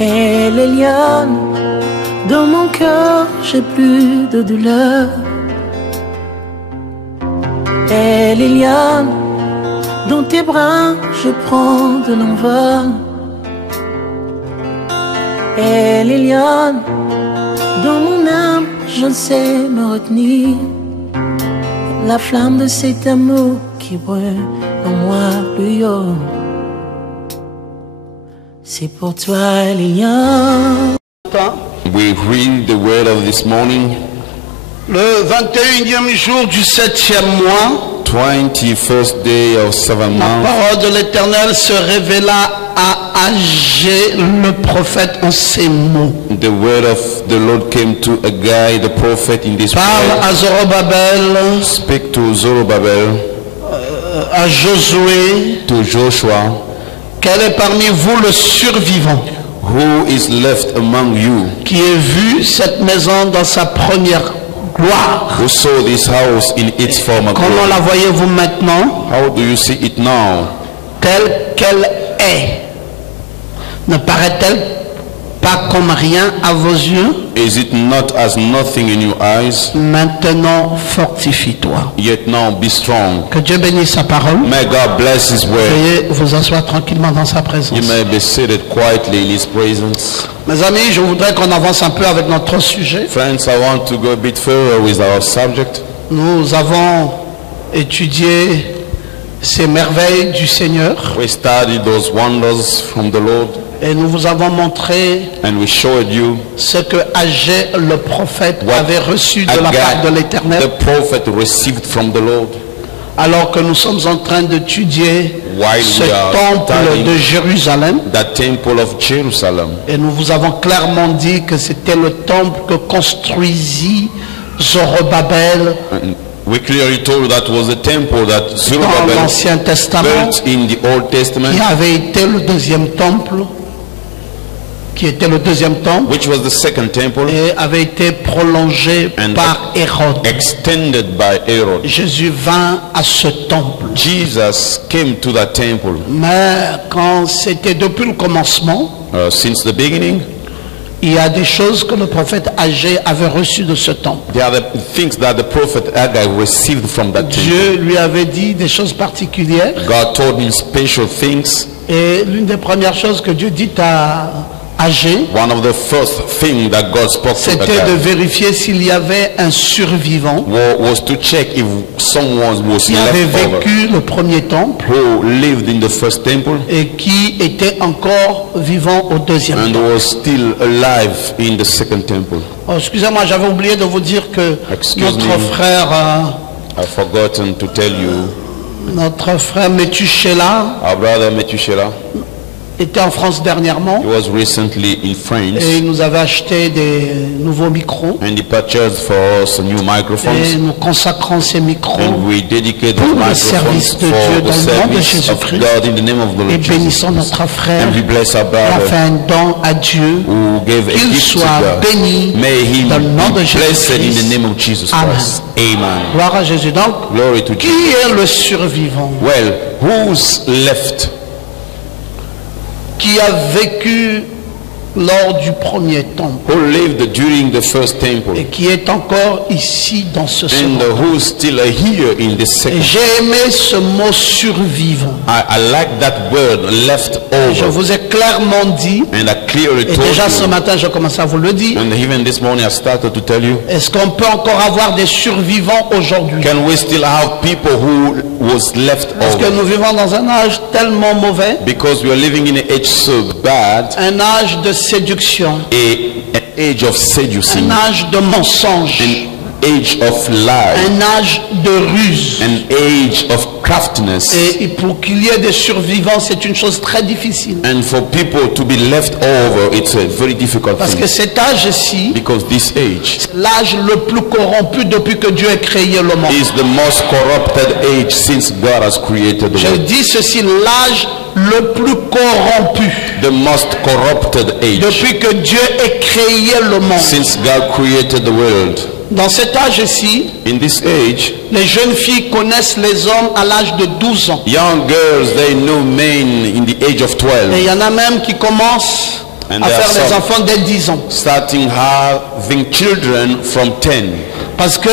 Et les lianes, dans mon cœur, j'ai plus de douleur. Et les lianes, dans tes bras, je prends de l'envol. Et les lianes, dans mon âme, je ne sais me retenir. La flamme de cet amour qui brûle en moi plus haut. C'est pour toi, Liliane. We read the word of this morning. Le 21e jour du 7e mois, 21st day of 7th la month. parole de l'Éternel se révéla à Agé, le prophète, en ces mots. The word of the Lord came to a guy, the prophet, in this Parle way. à Zorobabel, Speak to Zerubbabel, à Josué, to Joshua, quel est parmi vous le survivant who is left among you, qui ait vu cette maison dans sa première gloire? who saw this house in its former Comment glory. la voyez-vous maintenant? How do you see it now? Telle qu'elle est. Ne paraît-elle pas comme rien à vos yeux? Is it not as nothing in your eyes? Maintenant, fortifie-toi. Yet now be strong. Que Dieu bénisse sa parole. May God bless His word. Veuillez vous asseoir tranquillement dans sa présence. You may be seated quietly in His presence. Mes amis, je voudrais qu'on avance un peu avec notre sujet. Friends, I want to go a bit further with our subject. Nous avons étudié ces merveilles du Seigneur We studied those wonders from the Lord, et nous vous avons montré and we showed you ce que Agé le prophète what avait reçu de la part de Agag, l'Éternel, the prophet, received from the Lord. alors que nous sommes en train d'étudier While ce we are temple studying de Jérusalem. the temple of Jerusalem. Et nous vous avons clairement dit que c'était le temple que construisit Zorobabel And we clearly told that was the temple that dans Zerubbabel l'Ancien Testament, built in the Old Testament, qui avait été le deuxième temple, which was the second temple, et avait été prolongé And par Hérode. extended by Herod. Jésus vint à ce temple. Jesus came to that temple. Mais quand c'était depuis le commencement, Since the beginning, il y a des choses que le prophète Agé avait reçues de ce temple. there are the things that the prophet Haggai received from that temple. Dieu lui avait dit des choses particulières. God told him special things. Et l'une des premières choses que Dieu dit à Agé, One of the first things that God spoke to c'était de Haggai vérifier s'il y avait un survivant was to check if someone was qui avait left over vécu le premier temple who lived in the first temple et qui était encore vivant au deuxième and temple. was still alive in the second temple. Oh, excusez-moi, j'avais oublié de vous dire que Excuse notre me. frère, I've forgotten to tell you, Methuselah our brother Methuselah, était en France dernièrement he was recently in France et il nous avait acheté des nouveaux micros and he purchased for us new et microphones, nous consacrons ces micros and we dedicate pour those le microphones service de Dieu for the dans le nom de service of Jésus-Christ. God in the name of the Et Lord Jesus. bénissons notre frère And we bless our qui a brother fait un don à Dieu. who gave a Qu'il gift to soit God. béni May he dans le nom de be blessed in Jésus-Christ. the name of Jesus Amen. Christ. Amen. Gloire à Jésus. Donc, Glory to qui Jesus. est le survivant Well, who's left? qui a vécu lors du premier temple Who lived during the first et temple? qui est encore ici dans ce second? And who's still here in the Et second? j'ai aimé ce mot survivant. I like that word, left Je over. vous ai clairement dit, And I clearly et told déjà ce you, matin je commence à vous le dire, and even this morning I started to tell you, est-ce qu'on peut encore avoir des survivants aujourd'hui? can we still have people who was left Parce que over? nous vivons dans un âge tellement mauvais, Because we are living in an age so bad, un âge de séduction, an age of seducing, un âge de mensonge, an age of lie, un âge de ruse. an age of craftiness. Et pour qu'il y ait des survivants, c'est une chose très difficile. And for people to be left over, it's a very difficult Parce que thing. cet âge-ci, Because this age c'est l'âge le plus corrompu depuis que Dieu a créé le monde. is the most corrupted age since God has created the Je world. dis ceci, l'âge le plus corrompu The most corrupted age depuis que Dieu a créé le monde. since God created the world. Dans cet âge-ci, In this age, les jeunes filles connaissent les hommes à l'âge de 12 ans. young girls, they know men in the age of Et 12. il y en a même qui commencent And à there faire are les some enfants dès 10 ans. starting having children from 10 Parce que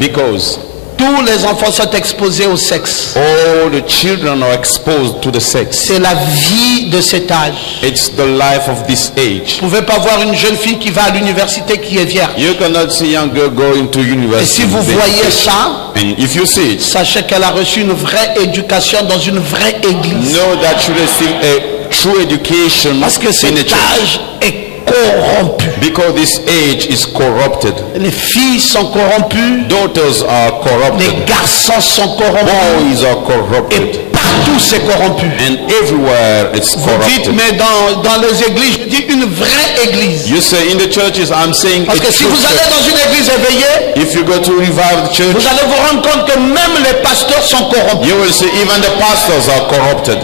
because tous les enfants sont exposés au sexe. all the children are exposed to the sex. C'est la vie de cet âge. It's the life of this age. Vous ne pouvez pas voir une jeune fille qui va à l'université qui est vierge. You cannot see young girl going to Et university. si vous voyez ça, And if you see it, sachez qu'elle a reçu une vraie éducation dans une vraie église. know that you receive a true education Parce que in cet the church. âge est corrompu. Because this age is corrupted. Les filles sont corrompues, Daughters are les corrupted. garçons sont corrompus, Boys are et corrupted. partout c'est corrompu. And everywhere it's Vous dites, corrupted. mais dans les églises, je dis une vraie église. You say in the churches, I'm saying Parce que a si true vous allez church. dans une église éveillée, If you go to revive the church, vous allez vous rendre compte que même les pasteurs sont corrompus. you will see even the pastors are corrupted.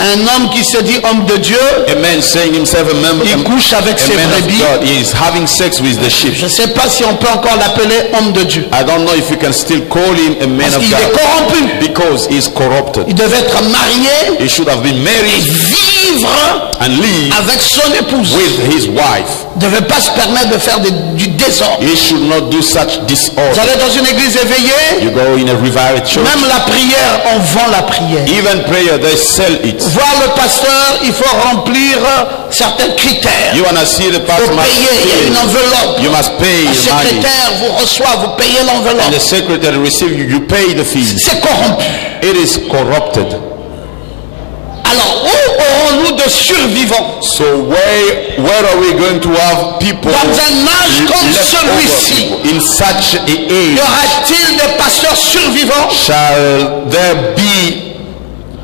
Un homme qui se dit homme de Dieu, A man saying himself a member, il couche avec ses a man of brebis. God, he is having sex with the sheep. Je ne sais pas si on peut encore l'appeler homme de Dieu. I don't know if you can still call him a man Parce of qu'il est God corrompu. because he's corrupted. Il devait être marié He should have been et married vivre and live avec son épouse. with his wife. Il ne devait pas se permettre de faire du désordre. He should not do such Vous disorder. allez dans une église éveillée, You go in a revived church, même la prière, on vend la prière. even prayer, they sell it. Voir le pasteur, il faut remplir certains critères. You want to see the Il pastor faut must payer, il y a une pay. enveloppe. You must pay Le your money. secrétaire vous reçoit, vous payez And l'enveloppe. the secretary receive you, you pay the fees. C'est corrompu. It is corrupted. Alors, où aurons-nous de survivants? So where are we going to have people Dans un âge comme left celui-ci, over in such a y age? aura-t-il des pasteurs survivants Shall there be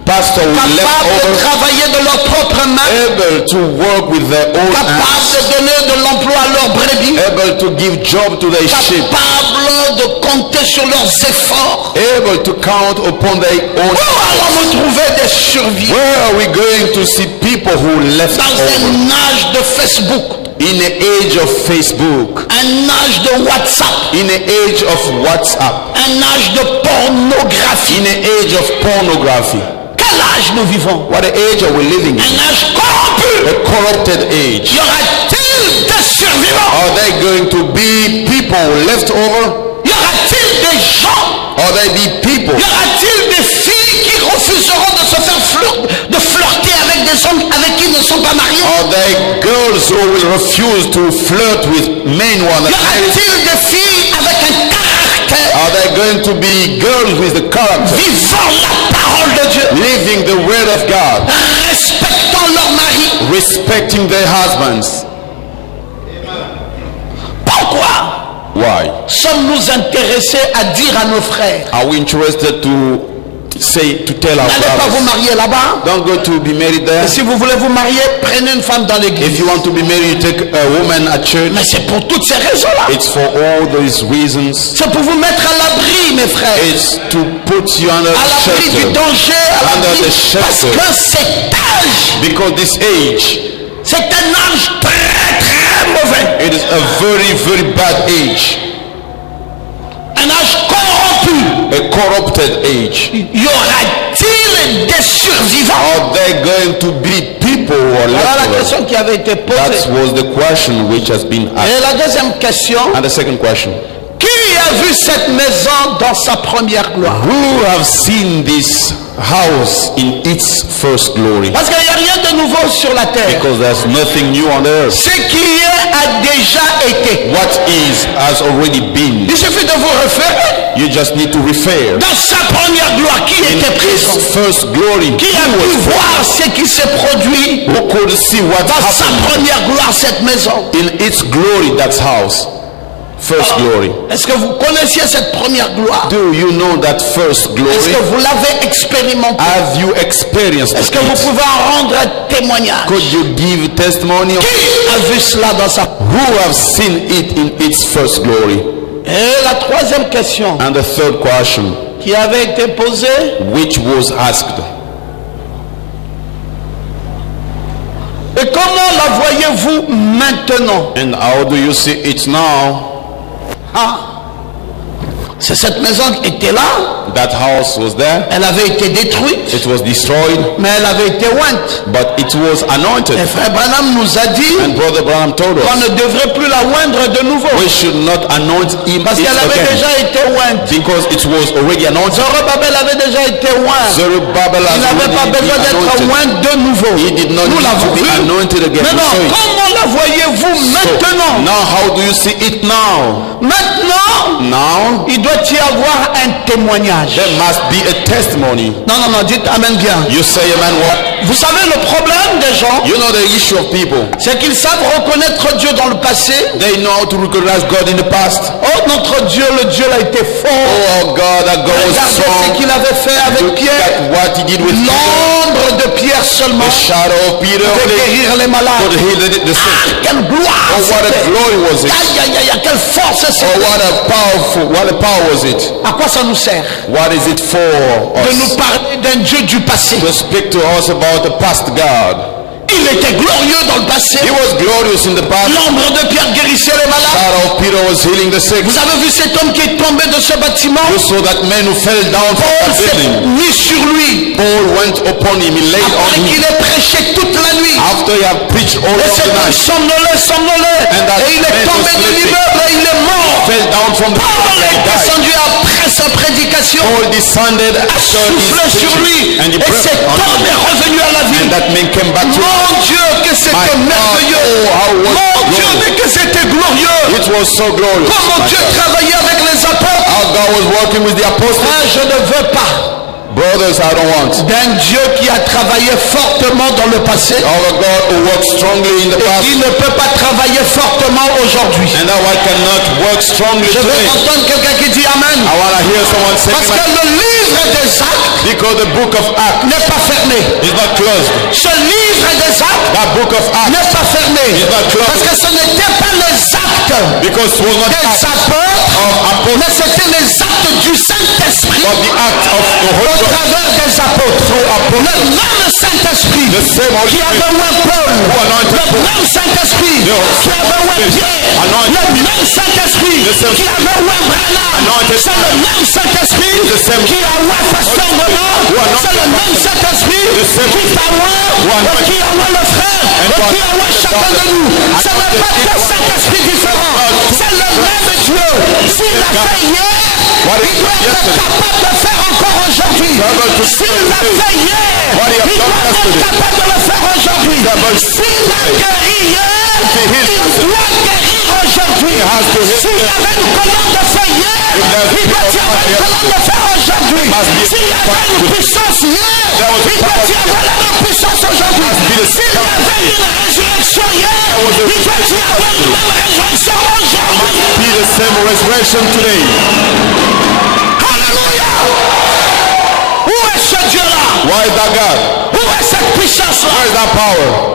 pastors left capables de over, travailler de leurs propres mains, able to work with their own capables hands, de donner de l'emploi à leurs brebis, able to give job to their sheep, capables de compter sur leurs efforts? able to count upon their Où own? allons-nous trouver des survivants? Where are we going to see people who left Dans over? un âge de Facebook, In the age of Facebook, un âge de WhatsApp, in the age of WhatsApp, un âge de pornographie. in the age of pornography. Quel âge nous vivons? What age are we living in? Un âge corrompu. A corrupted age. Y aura-t-il des survivants? Are there going to be people left over? Y aura-t-il des gens? Are there be people? Y aura-t-il des filles qui refuseront de se faire de flirter avec des hommes avec qui ils ne sont pas mariés? Are there girls who will refuse to flirt with men who are Y not married? aura-t-il des filles avec un caractère Are there going to be girls with the character, vivant la parole de Dieu, living the word of God, respectant leur mari? respecting their husbands? Pourquoi Why? sommes-nous intéressés à dire à nos frères, Are we interested to tell our n'allez pas vous brothers, marier là-bas? don't go to be married there? Et si vous voulez vous marier, prenez une femme dans If l'église. you want to be married, you take a woman at church. Mais c'est pour toutes ces raisons-là. It's for all those reasons. C'est pour vous mettre à l'abri, mes frères. It's to put you under À l'abri du shelter. danger, à Under l'abri. the shelter. Parce que cet âge, Because this age, c'est un âge très très mauvais. it is a very, very bad age. Un âge corrompu. A corrupted age. Y aura-t-il des survivants? Are there going to be people who are Voilà la left over? question qui avait été That posée. was the question which has been Et asked. la deuxième question, And the second question, qui a vu cette maison dans sa première gloire? who have seen this house in its first glory? Parce qu'il n'y a rien de nouveau sur la terre. Because there's nothing new on earth. Ce qui est a déjà été. What is has already been. Il suffit de vous référer. You just need to refer. Dans sa première gloire, qui In était présent? its first glory, Qui a who pu was voir ce qui s'est produit who could see what dans sa happened première gloire, cette maison? in its glory, that house? First glory. Est-ce que vous connaissiez cette première gloire? Do you know that first Est-ce glory? que vous l'avez expérimenté? Have you experienced Est-ce que vous it? pouvez en rendre un témoignage? Could you give testimony of Qui a vu cela dans sa... who have seen it in its first glory? Et la troisième question And the third question, qui avait été posée, which was asked, et comment la voyez-vous maintenant? and how do you see it now? Ah, C'est cette maison qui était là. That house was there. Elle avait été détruite. It was destroyed. Mais elle avait été ointe. But it was anointed. Et frère Branham nous a dit And Brother Branham told qu'on us ne devrait plus la oindre de nouveau. we should not anoint him Parce qu'elle avait again. déjà été ointe. Because it was already anointed. Zorobabel avait déjà été oint. Zerubbabel Il has n'avait pas already besoin been d'être anointed. oint de nouveau. He did not Nous need l'avons to be vu. anointed again. We Maintenant, saw it. comment la voyez-vous maintenant? Now how do you see it now? Maintenant, Now il doit y avoir un témoignage. there must be a testimony. Non, dites amen bien. You say amen what? Vous savez le problème des gens, You know the issue of people. c'est qu'ils savent reconnaître Dieu dans le passé. They know how to recognize God in the past. Oh, notre Dieu, le Dieu a été fort. Oh God, that God was Regardez ce strong. qu'il avait fait avec Look Pierre. at what he did with Peter. L'ombre de Pierre seulement The shadow of Peter de could guérir les malades. heal the sick. Quelle gloire! Oh, what a c'était. glory was it? Aïe, aïe, aïe, quelle force Oh, c'était. what a power was it? À quoi ça nous sert What is it for de nous us? parler d'un Dieu du passé? To speak to us about the past God. Il était glorieux dans le passé. He was glorious in the past. L'ombre de Pierre guérissait les malades. Shadow of Peter was healing the sick. Vous avez vu cet homme qui est tombé de ce bâtiment? You saw that man who fell down from Paul the s'est building. mis sur lui. Paul went upon him. He laid Après on qu'il him. ait prêché toute la nuit. After he had preached all Et of cet the homme night, somnolait. And that Et il est man tombé was de sleeping. l'immeuble et il est mort. fell down from the Paul est he died. descendu après sa prédication. Paul descended A after soufflé his sur lui. preaching, and he Et breathed cet on homme him. est revenu à la vie. And that man came back to Mon Dieu, que My c'était God, merveilleux. oh, how was Mon Dieu, glorious. mais que c'était glorieux. It was so glorious. Comment My Dieu God. travaillait avec les apôtres. How God was working with the apostles. Ah, je ne veux pas Brothers, I don't want. d'un Dieu qui a travaillé fortement dans le passé Our God who worked strongly in the et past qui ne peut pas travailler fortement aujourd'hui. and that one cannot work strongly Je veux today. entendre quelqu'un qui dit Amen. I want to hear someone say Parce que amen. le livre des actes Because the book of Acts n'est pas fermé. is not closed. Ce livre des actes That book of Acts, n'est pas fermé. It's not closed. Parce que ce n'était pas les actes because it was not des Acts apôtres, of apostles, mais c'était les actes du Saint-Esprit but the act of the au Holy Ghost. travers des apôtres. Le même Saint-Esprit The same Holy qui Spirit avait oint Paul, anointed le Paul. même Saint-Esprit The qui avait oint Spirit Pierre, anointed le même Saint-Esprit The same qui avait oint Branham, anointed c'est le même Saint-Esprit The same qui a oint Pasteur Bernard, anointed c'est le même Saint-Esprit The same qui t'a oint, anointed qui a oint le frère, qui a oint chacun de nous. Ce n'est pas deux Saint-Esprits différents, c'est le même Dieu. S'il l'a fait hier, il doit être capable de faire encore aujourd'hui. S'il l'a fait hier, il doit être capable de le faire aujourd'hui. S'il a guéri hier, il doit guérir aujourd'hui. S'il y avait une colonne de feu hier, il doit y avoir une colonne de feu aujourd'hui. S'il y avait une puissance hier, il doit y avoir la même puissance aujourd'hui. S'il y avait une résurrection hier, il doit y avoir une même résurrection aujourd'hui. Be the same resurrection today. Alléluia! Où est ce Dieu-là? Why is that God? Où est cette puissance-là? Where is that power?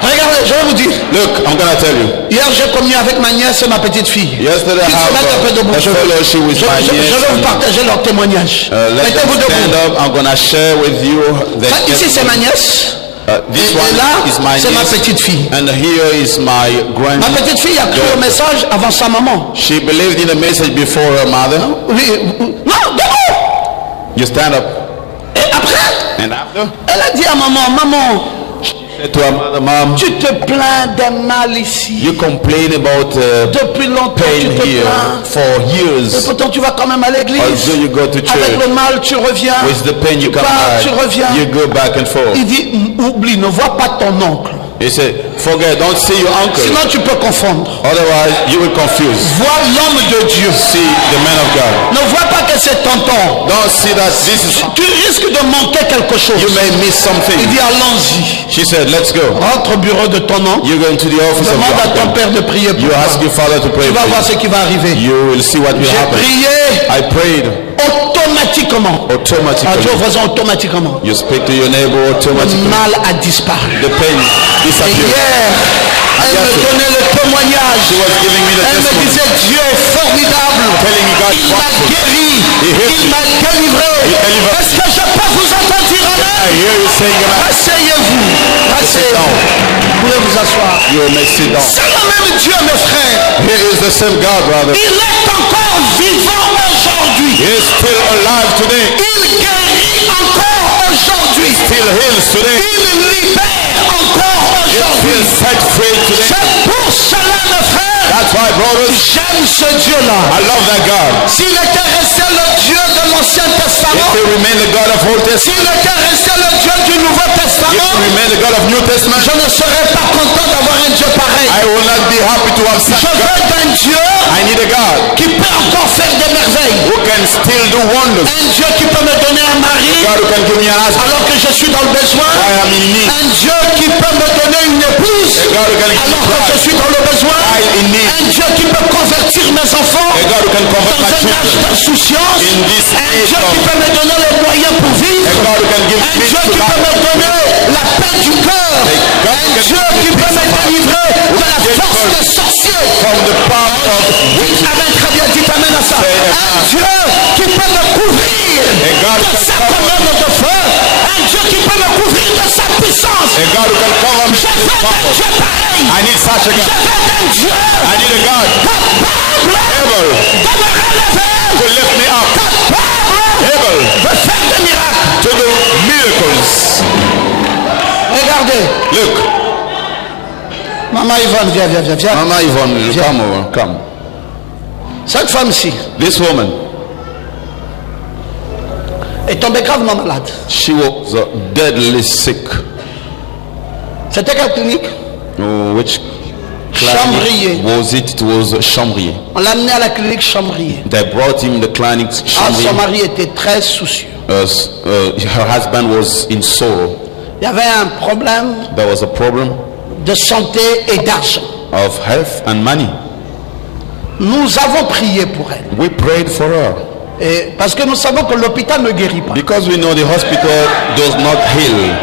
Regardez, je vais vous dire. Look, I'm gonna tell you. Hier, j'ai commis avec ma nièce et ma petite fille. Yesterday I Qui se mettent un peu have debout. a Je fellowship with my je niece. vais vous partager leur témoignage. Let them Mettez-vous stand debout. up. I'm gonna share with you the Ça, ici, c'est ma nièce. this Et one là, is my c'est ma niece, petite fille. and here is my Ma grand. petite fille a cru au message avant sa maman. She believed in the message before her mother. Oui, non, debout. You stand up, Et après, and after elle a dit à maman, maman, said to her mother, Mom, tu te plains d'un mal ici. you complain about Depuis longtemps, tu pain te here plains. for Et years. pourtant, tu vas quand même à l'église. Although you go to Avec church, le mal, tu reviens. with the pain you Tu come pars, back, tu reviens. you go back and forth. Il dit, oublie, ne vois pas ton oncle. He said, forget, don't see your uncle. Sinon, tu peux confondre. Otherwise, you will confuse. Vois l'homme de Dieu. See the man of God. Ne vois pas que c'est tonton. Don't see that this is. Tu risques de manquer quelque chose. You may miss Il something. dit, allons-y. She said, let's go. Rentre au bureau de ton oncle. You go into the office of Demande à your ton uncle. père de prier pour You toi. ask your father to pray Tu vas for voir ce you. qui va arriver. You will see what will J'ai happen. prié I prayed automatiquement. Ah, Dieu automatically. faisant automatiquement. You speak to your neighbor Le automatically. mal a disparu. The pain Et disappeared. hier, elle me donnait le témoignage. She was giving me the Elle me testimony. disait, Dieu est formidable. Telling me God Il m'a wonderful. guéri. He healed Il me. m'a délivré. He delivered Est-ce que je peux vous entendre dire I amen? hear you saying amen. Asseyez-vous. Sit Asseyez-vous. down. Vous pouvez vous asseoir. You may sit down. C'est le même Dieu, mes frères. Here is the same God, brother. Il est encore vivant aujourd'hui. He is still alive today. Il guérit encore aujourd'hui. Still heals today. Il libère encore aujourd'hui. Still set free today. C'est pour cela, mes frères. That's why, brothers, J'aime ce Dieu-là. I love that God. S'il était resté le Dieu de l'Ancien If Testament, he remained the God of Old Testament, s'il était resté le Dieu du Nouveau if Testament, he remained the God of New Testament, je ne serais pas content d'avoir un Dieu pareil. I will not be happy to have such Je God. veux un Dieu I need a God qui peut encore faire des merveilles. who can still do wonders. Un Dieu qui peut me donner un mari God who can give me an husband alors que je suis dans le besoin. while I'm in need. Un Dieu qui peut me donner une épouse A God who can give alors me que je suis dans le besoin. while in need. Un Dieu qui peut convertir mes enfants A God who can convert dans my un âge children. d'insouciance. In this Un age Dieu of- qui peut me donner les moyens pour A vivre. God who can give Un peace Dieu to qui peut me life. donner la paix du cœur. Un Dieu qui peut me délivrer de la force des sorciers. From the power of Oui, amen, très bien, dites amen à ça. Un Dieu qui peut me couvrir God de can sa cover colonne de feu. Un Dieu qui peut me couvrir de sa puissance. A God who can cover me Je with veux un power. Dieu pareil. I need such a Je God. veux un Dieu I need a God capable able de me relever. to lift me up, Capable able de faire des miracles. to do miracles. Regardez. Look, Maman Yvonne, viens. Mama Yvonne, come over, come. Cette femme-ci This woman, est tombée gravement malade. she was deadly sick. C'était quelle clinique? Oh, which Chambrier. clinic was it? It was Chambrier. On l'a amené à la clinique Chambrier. They brought him the clinic Ah, Chambrier. son mari était très soucieux. Her husband was in sorrow. Il y avait un problème There was a problem de santé et d'argent. of health and money. Nous avons prié pour elle. We prayed for her Et parce que nous savons que l'hôpital ne guérit pas. because we know the hospital does not heal.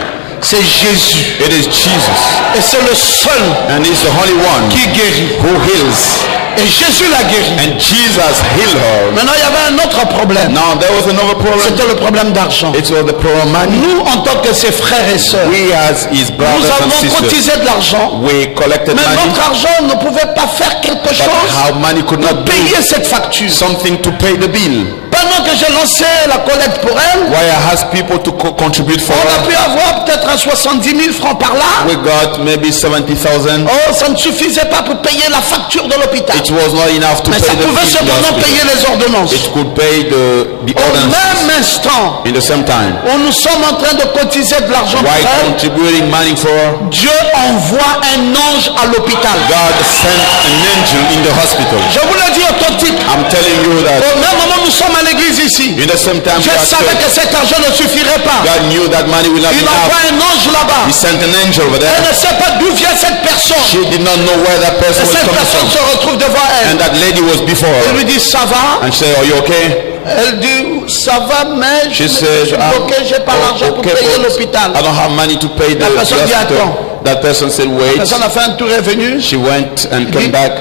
C'est Jésus. It is Jesus, Et c'est le seul and he's the only one qui guérit. who heals. Et Jésus l'a guéri. And Jesus healed her. Maintenant, il y avait un autre problème. Now there was another problem. C'était le problème d'argent. It was the problem of money. Nous, en tant que ses frères et sœurs, We as his nous brothers and avons sisters, cotisé de l'argent. we collected Mais money, notre argent ne pouvait pas faire quelque but chose how money could pour not do payer cette facture. something to pay the bill. Pendant que j'ai lancé la collecte pour elle, Why I asked people to contribute for on a pu her. avoir peut-être un 70 000 francs par là. We got maybe 70,000. Oh, ça ne suffisait pas pour payer la facture de l'hôpital. It was not enough to Mais pay ça the pouvait bill. cependant payer les ordonnances. It could pay the Au ordinance même instant in the same time. où nous sommes en train de cotiser de l'argent pour Why elle, contributing money for her? Dieu envoie un ange à l'hôpital. God sent an angel in the hospital. Je vous le dis authentique. I'm telling you that Au même moment où nous sommes à l'église ici, in the same time je savais que cet argent ne suffirait pas. God knew that money will not be Il envoie enough. un ange là-bas. He sent an angel over Elle there. ne sait pas d'où vient cette personne. She did not know where that person Et was cette coming personne from. se retrouve devant And elle. that lady was before Elle her. lui dit ça va. And she said, are you okay? Elle dit ça va, mais je She suis said, bloqué, j'ai pas l'argent pour payer but l'hôpital. I don't have money to pay the La personne dit, hospital. attends. That person said, La wait. personne a fait un tour et est venue. She went and came dit- back.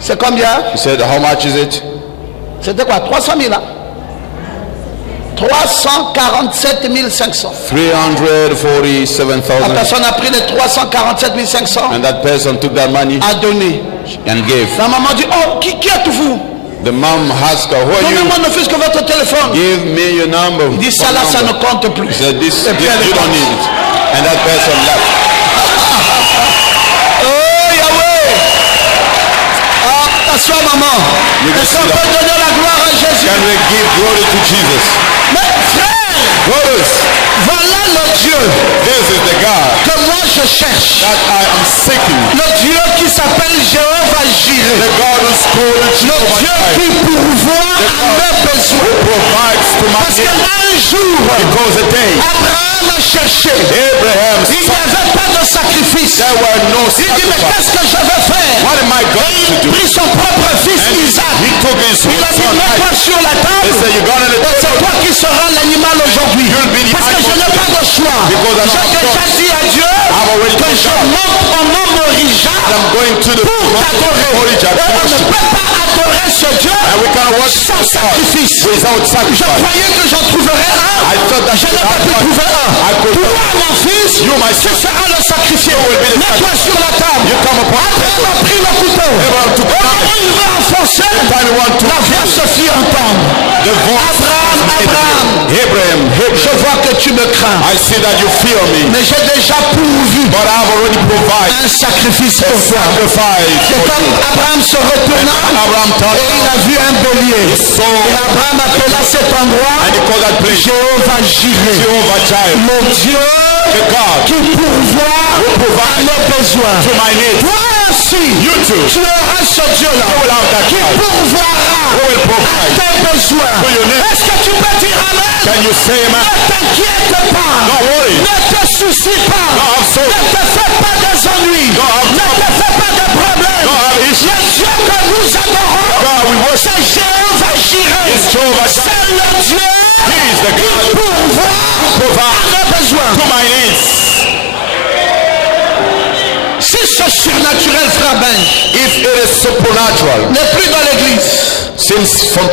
C'est combien? He said, how much is it? C'était quoi? 300 000 hein? 347 500. 347,000. La personne a pris les 347 500, And that person took that money a donné. and gave. La maman dit, oh, qui êtes-vous? The mom asked her, who are you? Donnez-moi ne fût-ce que votre téléphone. Give me your number. Il dit, ça là, ça ne compte plus. He said, this Et puis elle est you don't partie. need it. And that person left. Oh, Yahweh! Ah, t'assois, maman. You can Est-ce qu'on sit peut down. donner la gloire à Jésus? Can we give glory to Jesus? Mais frère, Brothers, voilà le Dieu this is the God que moi je cherche. that I am seeking. Le Dieu qui s'appelle Jéhovah The Jireh. God who's called Le Jehovah Dieu Jireh. qui pourvoit à mes besoins. Provides to my Parce need. qu'un jour, Because a day Abraham a cherché. Abraham Il n'y avait pas de sacrifice. there were no Il dit, mais sacrifice. qu'est-ce que je vais faire? What am I going to Il do? prit son propre fils And Isaac. he took his Il a dit, son mets-toi Isaac. sur la He table. said, you got on the Et c'est table. toi qui seras l'animal aujourd'hui. You'll be the Parce que je animal n'ai pas de choix. Because I don't J'ai have déjà choice. dit à Dieu I've already que told je God. monte au mont Morija I'm going to the pour t'adorer. Orija. Et on ne peut pas adorer ce Dieu And we can't worship sans sacrifice. without Je sacrifice. croyais que j'en trouverais un. I thought that Je n'ai pas pu trouver un. Toi, mon fils, You, my tu son, seras le sacrifié. will be the Mets-toi sur la table. You come upon the Abraham a table. pris le couteau. Abraham took Au the moment où il veut enfoncer, time you want to la voix se fit entendre. the voice Abraham, Abraham, Abraham, je vois que tu me crains. I see that you fear me, Mais j'ai déjà pourvu but I have already provided un sacrifice pour toi. sacrifice Et for quand you. Abraham se retourna, Abraham turned et il a vu un bélier. So, Et Abraham appela cet endroit and he called that place Jéhovah Jireh, Jehovah Jireh, mon Dieu the God qui pourvoit à nos besoins. to my needs. Toi aussi, You too. tu auras ce Dieu-là will have that qui God. pourvoira Who will à provide? tes besoins. For your needs. Est-ce que tu peux dire Amen? Can you say amen? Ne t'inquiète pas. Don't worry. Ne te soucie pas. Don't have sorrow. Ne te fais pas des ennuis. Don't have Ne te fais pas de problèmes. Don't have Le issues. Dieu que nous adorons, God, we worship. c'est Jéhovah Jireh. It's Jehovah Jireh. C'est le Dieu He is the qui God pourvoit à nos besoins. to my needs. Si ce surnaturel, frère Ben, If it is supernatural, n'est plus dans l'église, since from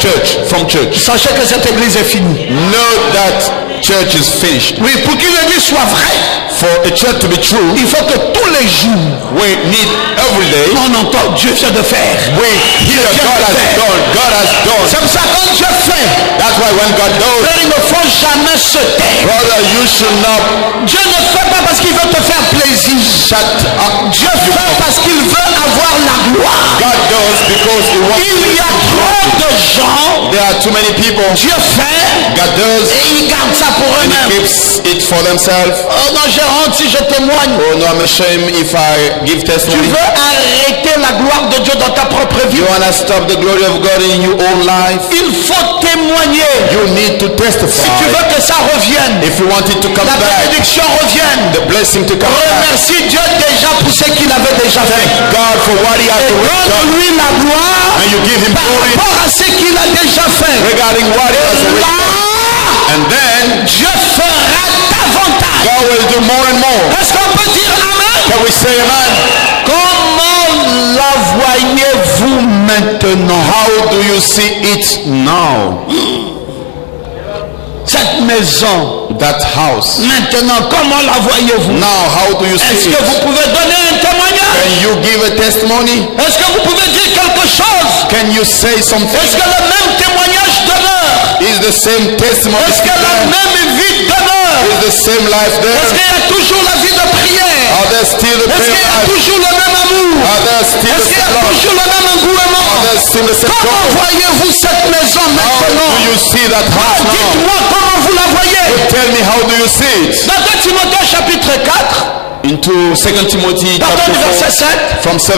church, sachez que cette église est finie. know that church is finished. Oui, pour qu'une église soit vraie, For a church to be true, il faut que tous les jours, we need every day. on entend Dieu vient de faire. We hear God has done. God has done. C'est pour ça que quand Dieu fait, That's why when God does, frère, il ne faut jamais se taire. brother, you should not Dieu ne fait pas parce qu'il veut te faire plaisir. shut up. Dieu fait parce qu'il veut avoir la gloire. God does because He wants. Il y a trop de gens, There are too many people. Dieu fait God does, et ils gardent ça pour and He eux-mêmes. keeps it for themselves. Oh non, j'ai honte si je témoigne. Oh no, I'm ashamed if I give Tu testimony. veux arrêter la gloire de Dieu dans ta propre vie. You wanna stop the glory of God in your own life? Il faut témoigner. You need to Si tu testify. veux que ça revienne, If you want it to come la back, bénédiction revienne. the blessing to come back. Remercie Dieu déjà pour ce qu'il avait déjà fait. God for what He has Et already done, donne-lui la gloire and you give Him par glory rapport à ce qu'il a déjà fait. regarding what He has already Là, done. And then Dieu fera davantage. God will do more and more. Est-ce qu'on peut dire Amen? Can we say amen? Comment la voyez-vous maintenant? How do you see it now? Cette maison, That house. maintenant, comment la voyez-vous? Now, how do you Est-ce see que it? vous pouvez donner un témoignage? Can you give a testimony? Est-ce que vous pouvez dire quelque chose? Can you say something? Est-ce que le même témoignage demeure? Is the same testimony Est-ce que la there? même vie demeure? Is the same life Est-ce there? qu'il y a toujours la vie de prière? Are there still the Est-ce same qu'il y a life? toujours le même amour? Are there still Est-ce the qu'il y same a love? toujours le même engouement? Are there still the same Comment joy? voyez-vous cette maison How maintenant? do you see that house now? Dites-moi comment vous la voyez. Tell me, how do you see it? Dans 2 Timothée chapitre 4, Into 2 Timothy pardon, chapter du verset 4, 7, from 7,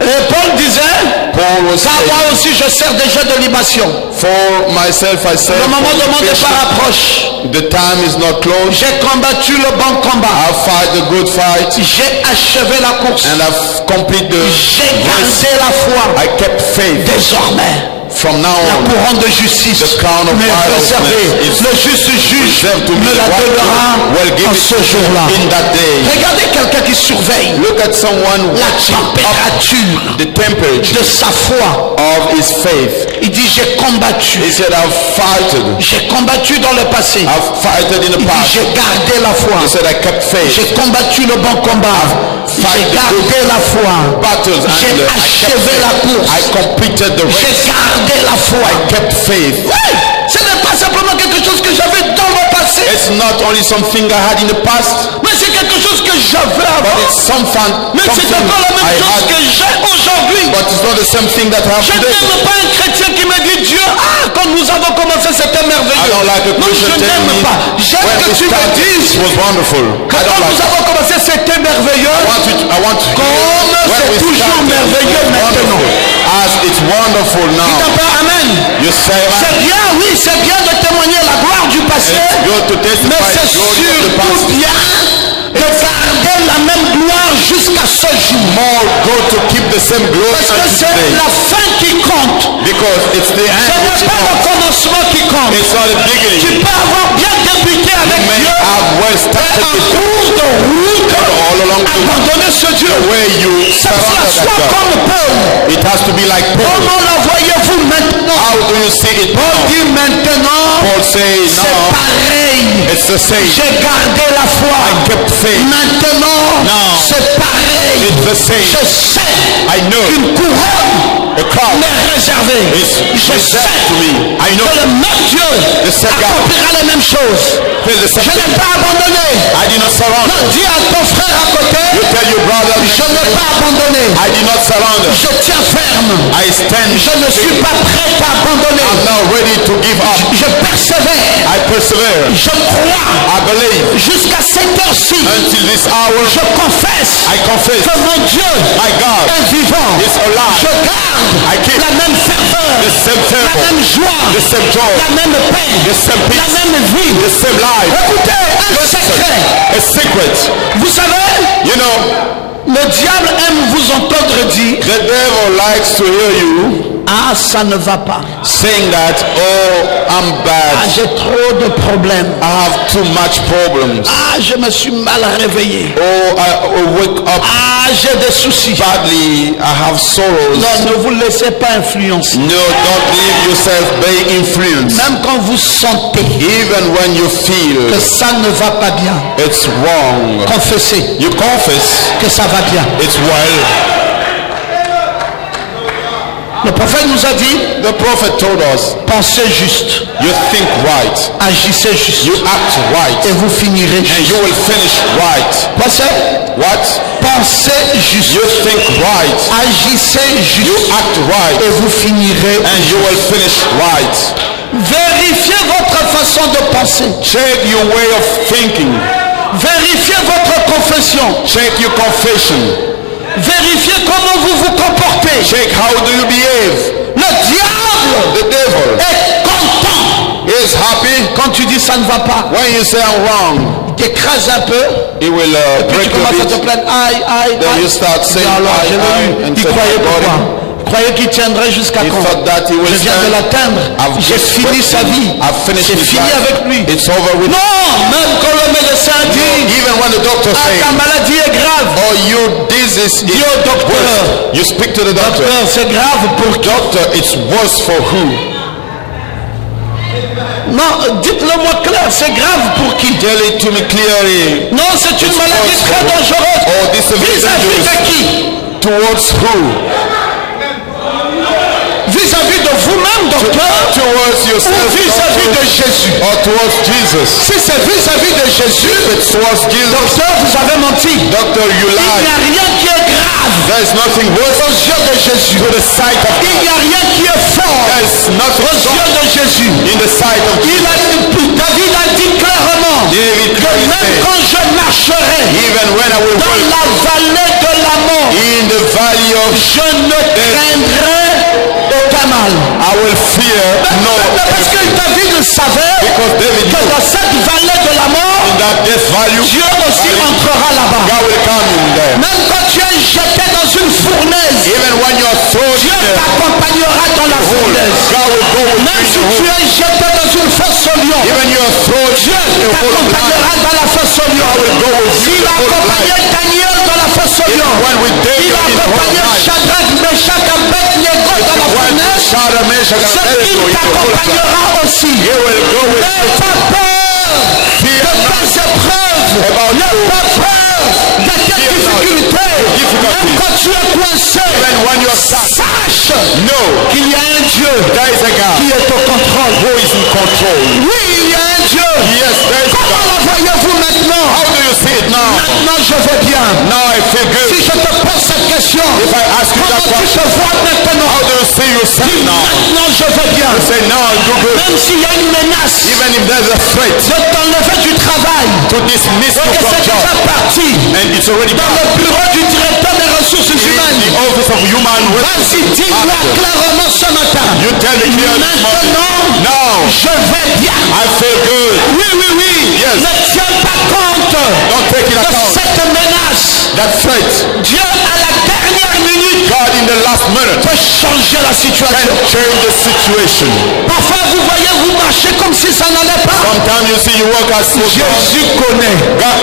et Paul disait, Paul was car moi saying, aussi je sers déjà de libation. for myself I say, Le moment de mon départ approche. the time is not close. J'ai combattu le bon combat. I've fight the good fight, J'ai achevé la course. and I've completed the J'ai race. gardé la foi. I kept faith. Désormais, From now la on, couronne de justice the crown of m'est réservée. righteousness is Le juste juge reserved to me. me la donnera Well, give en it ce jour-là. in that day. Regardez quelqu'un qui surveille Look at someone la watching up température the temperature de sa foi. of his faith. Il dit j'ai combattu. He said, I've fighted. J'ai combattu dans le passé. I've fighted in the Il dit past. j'ai gardé la foi. He said, I kept faith. J'ai combattu le bon combat. J'ai fight the gardé la foi. Battles J'ai and I achevé kept la faith. course. I completed the J'ai race. gardé la foi. I kept faith. Oui, ce n'est pas simplement quelque chose que j'avais dans le passé, It's not only something I had in the past, mais c'est quelque chose que j'avais but avant. it's something Mais c'est encore la I même chose que had, j'ai aujourd'hui. but it's not the same thing that I have Je today. n'aime pas un chrétien qui me dit Dieu, quand nous avons commencé c'était I merveilleux. don't like a Non, Christian je telling n'aime me pas. J'aime when que we tu me started, dises it was wonderful. que I quand don't nous like avons commencé c'était merveilleux. I want to Comme when c'est we toujours started, merveilleux it was maintenant. wonderful. As it's wonderful Dites now. un peu Amen. You say, man, C'est bien, oui, c'est bien de témoigner la gloire du passé. it's good to Mais testify c'est the glory of the surtout past. bien de garder la même gloire jusqu'à ce jour. More good to keep the same glory Parce que unto c'est today. la fin qui compte. Because it's the Ce end n'est which pas le counts. commencement qui compte. It's not the Tu beginning. peux avoir bien débuté avec You may Dieu, en cours de route, all along abandonnez ce Dieu. the way you Ça surrender soit that God. comme Paul. It has to be like Paul. Comment la voyez-vous maintenant? How do you see it Paul now? dit maintenant, Paul says c'est now pareil. it's the same. J'ai gardé la foi. I kept faith. Maintenant, Now, c'est pareil. It's the same. Je sais I know qu'une couronne the crown m'est réservée. is Je sais reserved to me. I know que le même Dieu the same God accomplira les mêmes choses. is the Je same n'ai thing. pas abandonné. I did not surrender. Non, dis à ton frère à côté, You tell your brother, je n'ai pas abandonné. I did not surrender. Je tiens ferme. I stand. Je ne suis pas prêt à abandonner. I'm now ready to give up. Je persévère. I persevere. Je crois. I believe. Jusqu'à cette heure-ci, Until this hour, je confesse I confess que mon Dieu my God est vivant. is alive. Je garde I keep la même ferveur, the same la fervor, même joie, the same joy, la même paix, the same la peace, même vie. the same life. Écoutez, un secret. A secret. Vous savez, You know, le diable aime vous entendre dire, the devil likes to hear you ah, ça ne va pas. saying that, oh, I'm Ah, bad. j'ai trop de problèmes. I have too much problems. Ah, je me suis mal réveillé. Oh, I wake up Ah, j'ai des soucis. badly. I have sorrows. Non, ne vous laissez pas influencer. No, don't leave yourself by influence. Même quand vous sentez Even when you que feel ça ne va pas bien, it's wrong, confessez you confess que ça va bien. it's well. Le prophète nous a dit, The prophet told us, pensez juste, you think right, agissez juste, you act right, et vous finirez and juste. you will finish right. Pensez, What? pensez juste, You think right, agissez you juste, act right, et vous finirez. and you will finish right. Vérifiez votre façon de penser. Check your way of thinking. Vérifiez votre confession. Check your confession. Vérifiez comment vous vous comportez. Check how do you behave. Le diable The devil est content is happy quand tu dis ça ne va pas. when you say I'm wrong. Il t'écrase un peu, He will puis break tu commences à your te bit. plaindre. Aïe, aïe, Then aïe. you start saying Alors, je l'ai I, vu. and Il say croyait God. pourquoi? Il croyait qu'il tiendrait jusqu'à He quand? thought that he will Je viens de stand. l'atteindre. I've J'ai just fini sa vie. I've finished C'est his fini life. avec lui. It's over with. Non, même quand le médecin dit, Even when the doctor ah, says, ta maladie est grave. oh, your disease is Dis au docteur. worse, you speak to the doctor. Docteur, c'est grave pour qui? Doctor, it's worse for who? Non, dites-le moi clair, c'est grave pour qui? Tell it to me clearly. Non, c'est une It's maladie worse très for- dangereuse. Oh, this is very Vis-à-vis dangerous. de qui? Towards who? Vis-à-vis de vous-même, docteur, Towards ou yourself, vis-à-vis de doctor, Jésus? or towards Jesus? Si c'est vis-à-vis de Jésus, It's towards Jesus. docteur, vous avez menti. Doctor, you Il n'y lie. a rien qui est grave There is nothing worse aux yeux de Jésus. to the sight of Il n'y a rien qui est fort There is nothing aux wrong yeux de Jésus. in the sight of David a dit clairement David que clearly même said, quand je marcherai even when I will dans walk la vallée de la mort, in the valley of je ne craindrai aucun mal. I will fear no Parce que David savait because David que knew dans cette vallée de la mort, in that death valley Dieu aussi entrera là-bas. God will come in there. Même quand tu es jeté dans une fournaise, Even when you are thrown Dieu in the t'accompagnera dans la hole, fournaise. God will go with Même si you in the tu hole. es jeté dans une fosse au lion, Even you are thrown Dieu in the hole of life. t'accompagnera dans la fosse au lion. God will go with you S'il in a the hole of accompagné life. Daniel dans la fosse au lion, When with il David a in the hole of accompagné life. Shadrach, Meshach, Abednego dans la When fournaise, Shadrach, Meshach, and ce Abednego qu'il in the hole of life. t'accompagnera aussi. He will go with N'aie you. pas peur Fear de not tes épreuves. about N'aie you. pas peur de tes Fear not difficultés. difficulties. Même quand tu es coincé, Even when you are stuck, sache know qu'il y a un Dieu there is a God qui est au contrôle. who is in control. Oui, il y a un Dieu. Yes, there is a Comment God. la voyez-vous maintenant? How do you see it now? Maintenant, je vais bien. Now I feel good. Si je te pose cette question, If I ask you that comment tu question, te vois maintenant? how do you see yourself now? Maintenant, je vais bien. You say now I do good. Même s'il y a une menace Even if there's a threat de t'enlever du travail, to dismiss et you que from c'est job, déjà parti and it's already dans done. le bureau du directeur des ressources In humaines, the office of human vas-y, resources. dis-moi clairement ce matin. You tell me clearly this morning. Maintenant, Now je vais bien. I feel good. Oui, oui, oui. Yes. Ne tiens pas compte Don't take it de account. cette menace. That threat, Dieu, à la dernière minute, God in the last minute peut changer la can situation. change the situation. Parfois, vous voyez, vous marchez comme si ça n'allait pas. Sometimes you see you work as so Jésus connaît.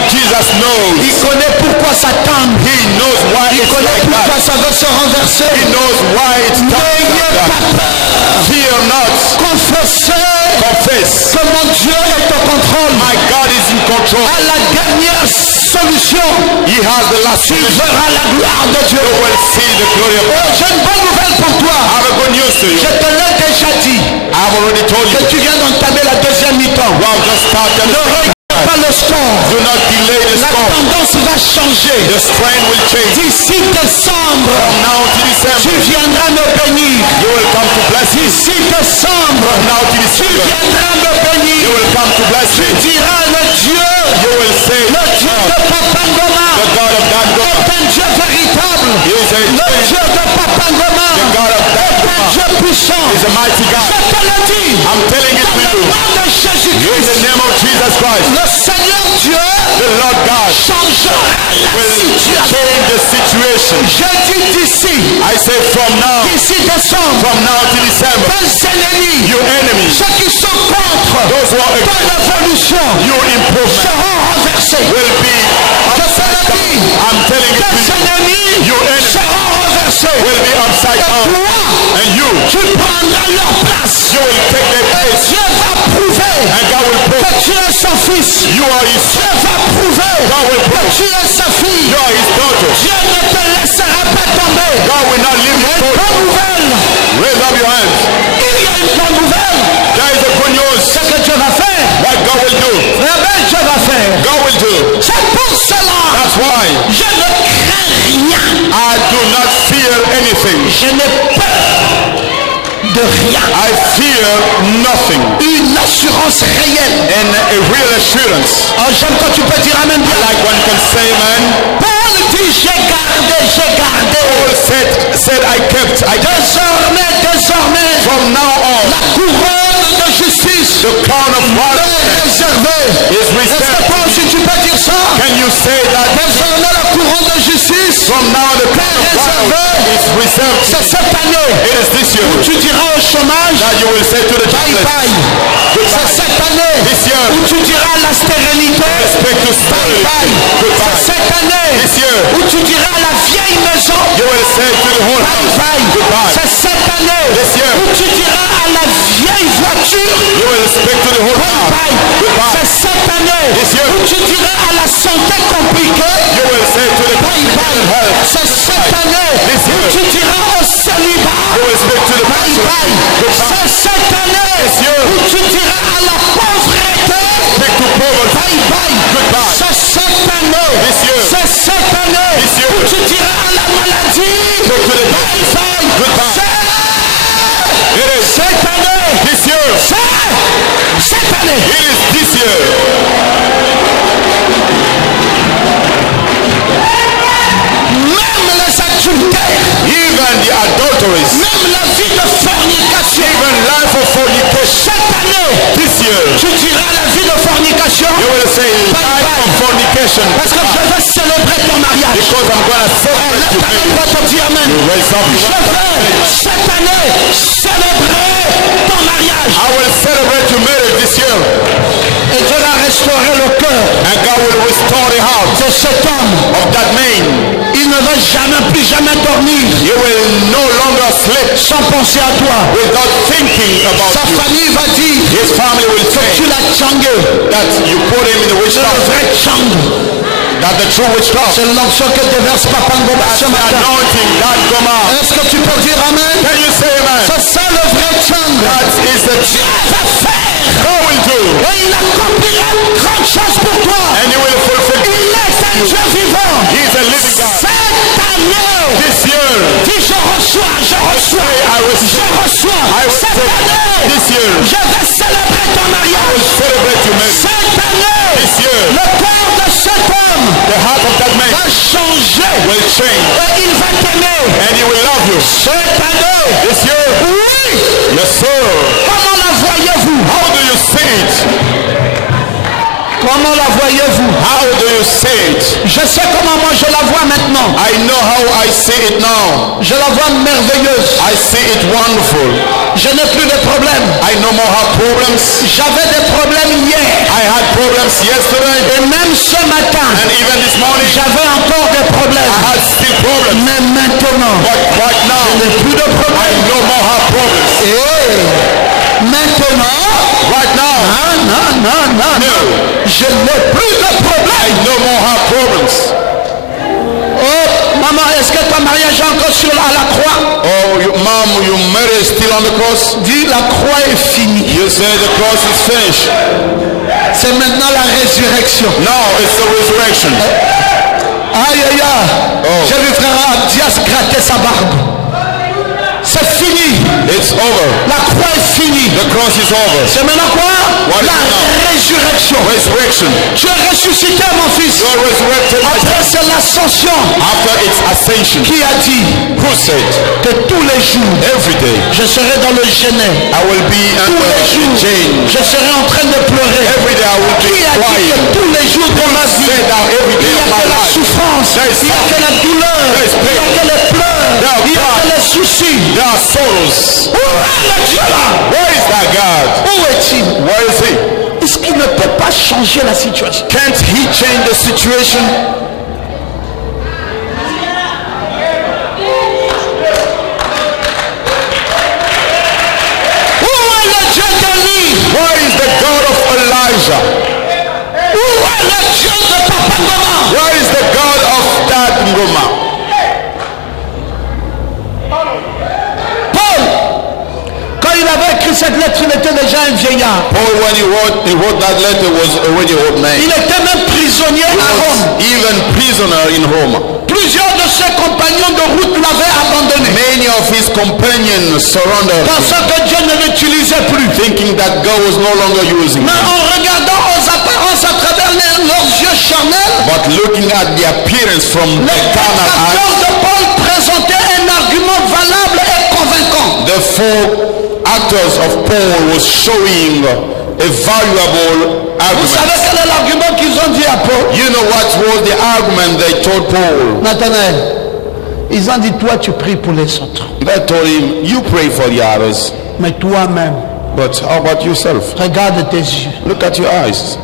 Jesus knows. Il connaît pourquoi ça tangue. He knows why Il it's connaît like pourquoi that. ça veut se renverser. He knows why it's N'ayez like pas that. peur. Fear not. Confessez Confess. que mon Dieu est au contrôle. My God is in control. À la dernière solution, He has the last tu solution. verras la gloire de Dieu. You will see the glory of God. J'ai une bonne nouvelle pour toi. I have a good news to you. Je te l'ai déjà dit I have already told you. que tu viens d'entamer la deuxième mi-temps. You have just started. Ne regarde pas le score. Do not delay the La storm. tendance va changer. The strain will change. D'ici décembre, From now to tu December, viendras me bénir. you will come to bless me. D'ici décembre, From now to tu December, viendras me you bénir. will come to bless Tu me. diras le Dieu, You will say, le Dieu de Papa Ngoma the God of that est God un Dieu véritable. is a Le Dieu de Papa Ngoma the God of that est un God Dieu puissant. is a mighty Je God. te le dis, I'm telling it dans to le you. nom de In Jésus-Christ, the name of Jesus Christ, le Seigneur Dieu the Lord God changera la will situation. change the situation. Je dis d'ici, I say from now, d'ici décembre, from now to December, tes ennemis, your enemies, ceux qui sont contre those who are ton against évolution, your improvement, seront renversés. will be Je te upside le down. dis, I'm telling it to tes you, ennemis your enemies seront renversés. will be upside Et down. toi, And you tu prendras leur place. will take their place. Dieu va prouver And God will prove que tu es son fils. you are his Dieu son. va prouver God will que prove tu es sa fille. you are his daughter. Dieu ne te laissera pas tomber. God will not leave you Bonne alone. nouvelle. Raise up your hands. Il y a une bonne nouvelle. There is a good news. Ce que Dieu va faire. What God will do. Eh bien, Dieu va faire. God will do. C'est pour cela. That's why Je ne crains rien. I do not fear anything. Je n'ai peur de rien. I fear nothing. Une assurance réelle. And a real assurance. Oh, j'aime quand tu peux dire Amen. I like one can say, man. Paul dit j'ai gardé. Paul said I kept. Désormais, From now on, la couronne de justice the crown of est righteousness réservée. is Est-ce que reserved. toi aussi tu peux dire ça? Can you say that? Désormais, la couronne de justice, From now the crown of righteousness is reserved. c'est cette année. It is this year Tu diras au chômage, that you will say to the bye jobless, bye. C'est goodbye. cette année This year, où tu diras à la stérilité, respect to bye stability. bye. C'est Goodbye. cette année This year, où tu diras à la vieille maison, you will say to the whole bye house, bye. goodbye. C'est cette année This year, où tu diras à la vieille voiture, you will speak to the whole bye house, bye. goodbye. C'est cette année This year, où tu diras à la santé compliquée, you will say to the bye bye. health, C'est cette année This où year, tu diras au célibat, you will speak to the bye pastor, bye. goodbye. C'est cette année This year, où tu diras à la pauvreté, speak to poverty, bye bye. goodbye. C'est cette année, This year, c'est cette année This year, où tu diras à la maladie, speak to the bye bye. goodbye. It is Cette année, this year. cette année. It is this year. Même les adultères, Even the adulteries, même la vie de fornication, even life of fornication. cette année, This year, tu diras la vie de fornication, you will say life of fornication. parce que je vais célébrer ton mariage. Because I'm going to celebrate Lève you. ta main droite pour dire Amen. You raise up your Je vais cette année célébrer ton mariage. I will celebrate your marriage this year. Et Dieu va restaurer le cœur And God will restore the heart de cet homme. of that man. Il ne va plus jamais dormir You will no longer sleep sans penser à toi. without thinking about Sa you. famille va dire His family will que tu say l'as changé. that you put him in the witch C'est le doctor. vrai chang. That the true witch doctor. C'est l'onction que déverse Papa Ngoma ce The matin. anointing, that Goma. Est-ce que tu peux dire Amen? Can you say amen? C'est ça le vrai chang. That is the Dieu va faire. God will do. Et il accomplira une grande chose pour toi. And he will fulfill. Il est un Dieu vivant. He is a living God. Cette année, This year, dis je reçois. I will Cette année, this year, je vais célébrer ton mariage. celebrate your marriage. Cette année, This year, le cœur de cet homme the heart of that man va changer. will change. Et il va t'aimer. And he will love you. Cette année, This year, oui. yes sir. Comment la voyez-vous? How do you see it? Comment la voyez-vous? How do you see it? Je sais comment moi je la vois maintenant. I know how I see it now. Je la vois merveilleuse. I see it wonderful. Je n'ai plus de problèmes. I no more have problems. J'avais des problèmes hier. I had problems yesterday. Et même ce matin, And even this morning, j'avais encore des problèmes. I had still problems. Mais maintenant, But right je now, n'ai plus de I problèmes. no more have problems. Et maintenant, Right now, non. Je n'ai plus de I problèmes. no more have problems. Oh, maman, est-ce que ton mariage est encore sur à la croix? Oh, mom, your marriage is still on the cross? Dis, la croix est finie. You say the cross is finished. C'est maintenant la résurrection. Now it's the resurrection. Aïe, aïe, aïe. Oh. J'ai vu frère Abdias gratter sa barbe. C'est fini. It's over. La croix est finie. The cross is over. C'est maintenant quoi? What is La it now? résurrection. Resurrection. Tu es ressuscité, mon fils. You are resurrected. Après, c'est l'ascension After its ascension, qui a dit who said, que tous les jours, every day je serai dans le Genèse. I will be Tous under les jours, chain. je serai en train de pleurer. Every day I will be Qui a dit crying. que tous les jours de ma vie, Say that every il day n'y a of my que la life. souffrance, There is il n'y a que la douleur, There is il n'y a pain. que les pleurs, There are il n'y a que cries. les soucis. There are sorrows. Où est le Dieu là? Where is that God? Où est-il? Where is he? Est-ce qu'il ne peut pas changer la situation? Can't he change the situation? Où est le Dieu d'Élie? Where is the God of Elijah? Où est le Dieu de Papa Goma? Where is the God of that Ngoma? Paul, quand il avait écrit cette lettre, il était déjà un vieillard. Paul, when he wrote that letter, was already old man. Il était même prisonnier He à was Rome. even prisoner in Rome. Plusieurs de ses compagnons de route l'avaient abandonné. Many of his companions surrendered him, Pensant que Dieu ne l'utilisait plus. thinking that God was no longer using Mais him. en regardant aux apparences à travers leurs yeux charnels, But looking at the appearance from the les carnal détracteurs eyes, de Paul présentaient un argument valable et convaincant. the four actors of Paul was showing a valuable Vous argument. savez quel est l'argument qu'ils ont dit à Paul? You know what was the argument they told Paul? Nathanaël, ils ont dit, toi tu pries pour les autres. They told him, you pray for the others, Mais toi-même, but how about yourself? regarde tes yeux. Look at your eyes.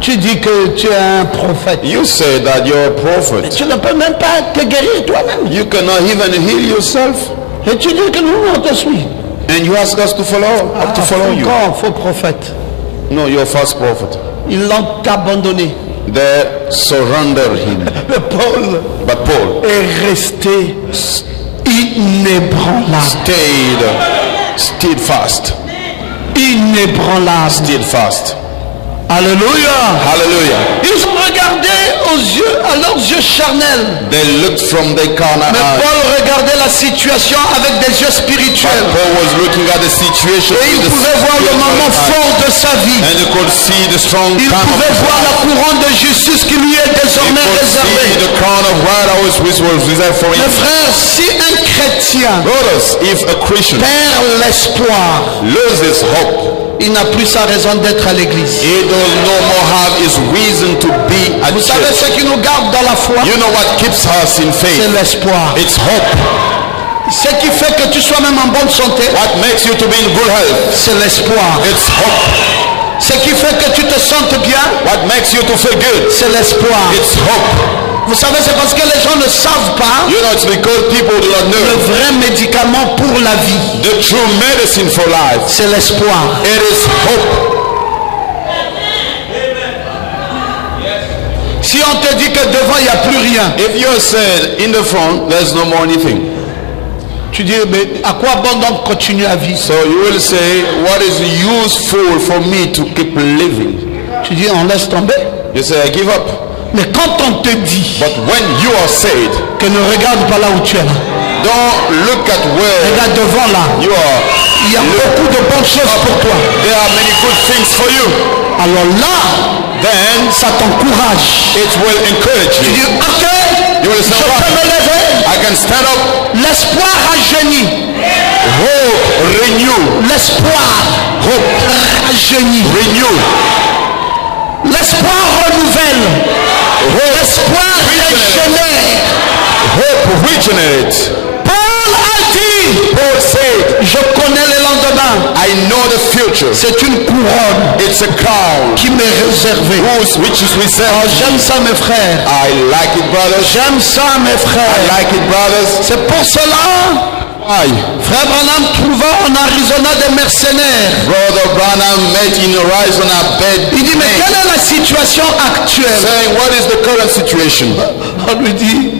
Tu dis que tu es un prophète. You say that you're a prophet. Tu ne peux même pas te guérir toi-même. You cannot even heal yourself. Et tu dis que nous, on te suit. And you ask us to follow you. Encore faux prophète. No, you're a false prophet. Ils l'ont abandonné. They surrendered him. Mais Paul But Paul est resté inébranlable. stayed fast. Inébranlable. Stayed fast. Alléluia. Hallelujah. Ils ont regardé à leurs yeux charnels. They looked from the carnal Mais eyes. Paul regardait la situation avec des yeux spirituels. Paul was looking at the situation Et il with the pouvait voir le spiritual moment eyes. fort de sa vie. And you could see the strong Il crown of pouvait voir la couronne de justice qui lui est You désormais could see réservée. the crown of righteousness which was reserved for Mes him. frères, si un chrétien Brothers, if a Christian perd l'espoir, loses hope, il n'a plus sa raison d'être à l'église. he does no more have his reason to be at Vous savez church. ce qui nous garde dans la foi? You know what keeps us in C'est faith? l'espoir. It's hope. Ce qui fait que tu sois même en bonne santé, What makes you to be in good health? c'est l'espoir. It's hope. Ce qui fait que tu te sentes bien, What makes you to feel good? c'est l'espoir. It's hope. Vous savez, c'est parce que les gens ne savent pas You know, it's because people do not le know vrai médicament pour la vie. the true medicine for life. C'est l'espoir. It is hope. Si on te dit que devant il n'y a plus rien, If you're said in the front, there's no more anything. tu dis, mais à quoi bon donc continuer à vivre? So you will say, what is useful for me to keep living? Tu dis, on laisse tomber. You say, I give up. Mais quand on te dit But when you are said, que ne regarde pas là où tu es là, don't look at where regarde devant là, you are. il y a beaucoup de bonnes choses pour toi. There are many good things for you. Alors là, Then ça t'encourage. it will encourage Tu you. dis, ok, You will je say, peux me lever. I can stand up. L'espoir rajeunit. Hope, renew. L'espoir rajeunit. Renew. L'espoir renouvelle. L'espoir régénère. Hope regenerate. Paul a dit, future. C'est une couronne It's a crown qui m'est réservée. which is Oh, reserved. j'aime ça, mes frères. I like it, brothers. J'aime ça, mes I frères. like it, brothers. C'est pour cela, Why? frère Branham trouva en Arizona des mercenaires. Brother Branham met in Arizona bed. Il dit, mais quelle est la situation actuelle? Saying, what is the current situation? On lui dit,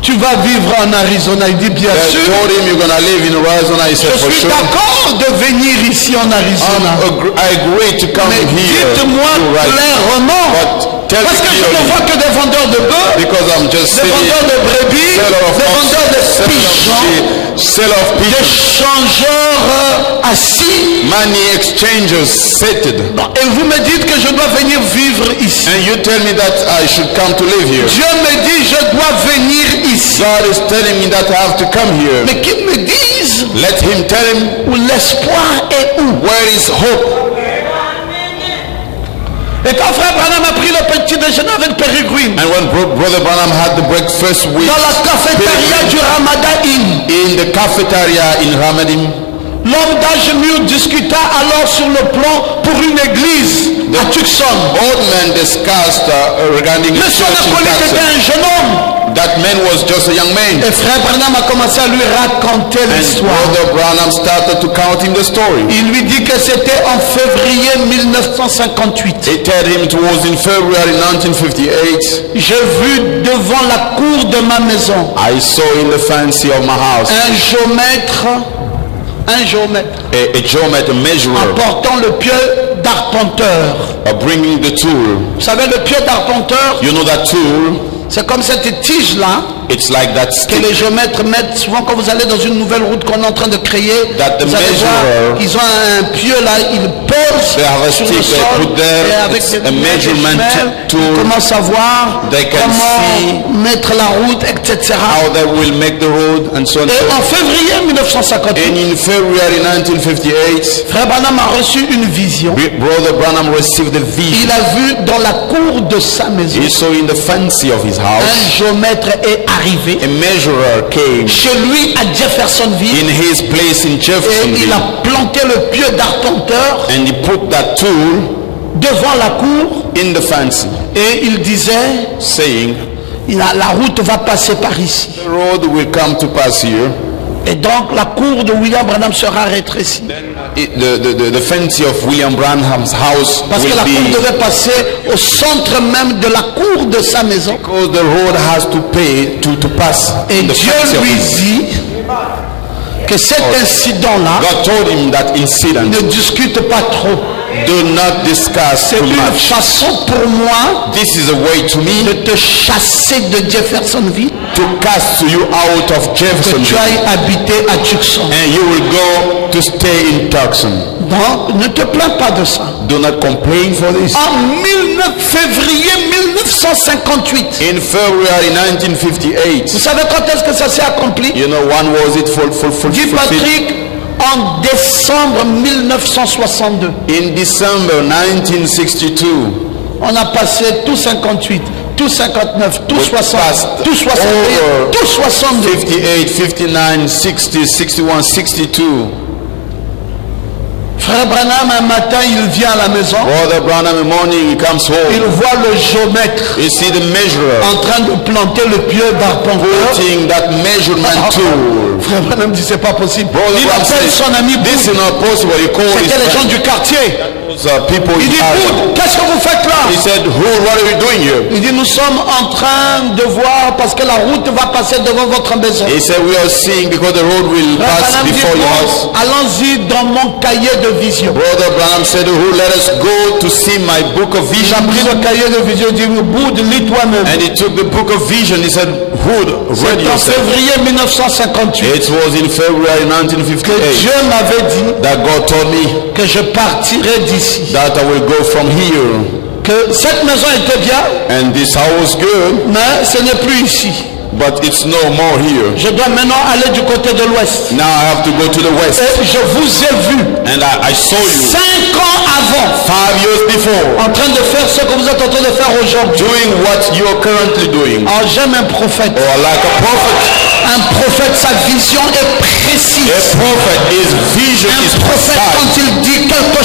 tu vas vivre en Arizona. Il dit, bien They sûr. told him you're gonna live in Arizona. He said, Je for suis sure. d'accord de venir ici en Arizona. I agree to come Mais here. dites-moi to write. clairement. But tell Parce me que je ne clearly. vois que des vendeurs de bœufs, Because I'm just des sitting, vendeurs de brebis, seller of des ox, vendeurs de pigeons, seller of des pigeons, changeurs assis. money exchangers seated. Et vous me dites que je dois venir vivre ici. And you tell me that I should come to live here. Dieu me dit, je dois venir ici. God is telling me that I have to come here. Mais qu'il me dise Let him tell him où l'espoir est où. where is hope. Et quand frère Branham a pris le petit déjeuner avec Peregrine, And when Brother Branham had the breakfast with dans la cafétéria du Ramadan Inn, in the cafeteria in Ramadim, l'homme d'âge mûr discuta alors sur le plan pour une église à Tucson. old men discussed regarding the Mais son church in acolyte était Texas. un jeune homme. That man was just a young man. Et frère Branham a commencé à lui raconter And l'histoire. Brother Branham started to count him the story. Il lui dit que c'était en février 1958. He told him it was in February 1958. J'ai vu devant la cour de ma maison I saw in the fancy of my house un géomètre, a geometer, a measurer, apportant le pieu d'arpenteur. bringing the tool. Vous savez, le pieu d'arpenteur, You know that tool? c'est comme cette tige-là It's like that que stick les géomètres mettent souvent quand vous allez dans une nouvelle route qu'on est en train de créer. That the Vous allez voir, measurer- ils ont un pieu là, ils posent They have a sur stick le they sol put there. et avec It's des a lunettes, des measurement jumelles, tool. ils commencent à voir They can comment mettre la route, etc. how they will make the road and so on. Et en février 1958, And in February 1958, frère Branham a reçu une vision. Brother Branham received the vision. Il a vu dans la cour de sa maison, He saw in the fancy of his un house, géomètre est arrivé a measurer came chez lui à Jeffersonville in his place in et il Jeffersonville, a planté le pieu d'arpenteur and he put that tool devant la cour in the fancy, et il disait, saying, la route va passer par ici. the road will come to pass here. Et donc la cour de William Branham sera rétrécie. The fancy of William Branham's house Parce que will la cour be, devait passer au centre même de la cour de sa maison. because the road has to pay to pass Et in the Dieu fancy of lui his. dit que cet incident-là God told him that incident, ne discute pas trop. do not discuss C'est too une much. façon pour moi This is a way to de me te chasser de Jeffersonville, to cast you out of que Jefferson, tu ailles habiter à Tucson. and you will go to stay in Tucson. Donc ne te plains pas de ça. Do not complain for this. En février 1958, In February 1958, vous savez quand est-ce que ça s'est accompli? you know, when was it Dit fulfilled? Patrick, en décembre 1962. In December 1962, On a passé tout 58, tout 59, tout We 60, passed tout 61, over tout 62. 58, 59, 60, 61, 62. Frère Branham, un matin, il vient à la maison. Brother Branham, in the morning, he comes Il home. voit le géomètre You see the measurer en train de planter le pieu d'arpenteur. putting that measurement tool. Frère Branham dit c'est pas possible. Brother Il Branham appelle said, son ami this Boud. is not possible. He called his C'était les gens friend. du quartier. People Il dit in Ireland. Boud, qu'est-ce que vous faites là? He said, what are you doing here? Il dit nous sommes en train de voir parce que la route va passer devant votre maison. He said, we are seeing because the road will Frère pass Branham dit before your house. bon, allons-y dans mon cahier de vision. Brother Branham said, let us go to see my book of Il a vision. pris le cahier de vision, il dit Boud, lis toi-même. And he took the book of vision. He said, Hood, read C'est en yourself. février 1958 It was in February que 1958 Dieu m'avait dit that God told me que je partirais d'ici. that I will go from here. Que cette maison était bien, And this house was good, mais ce n'est plus ici. but it's no more here. Je dois maintenant aller du côté de l'ouest. Now I have to go to the west. Et je vous ai vu And I saw you 5 ans avant 5 years before en train de faire ce que vous êtes en train de faire aujourd'hui. doing what you're currently doing. Alors j'aime un prophète. Or like a prophet. Un prophète, sa vision est A précise. prophet, his vision is Un prophète, precise. quand il dit quelque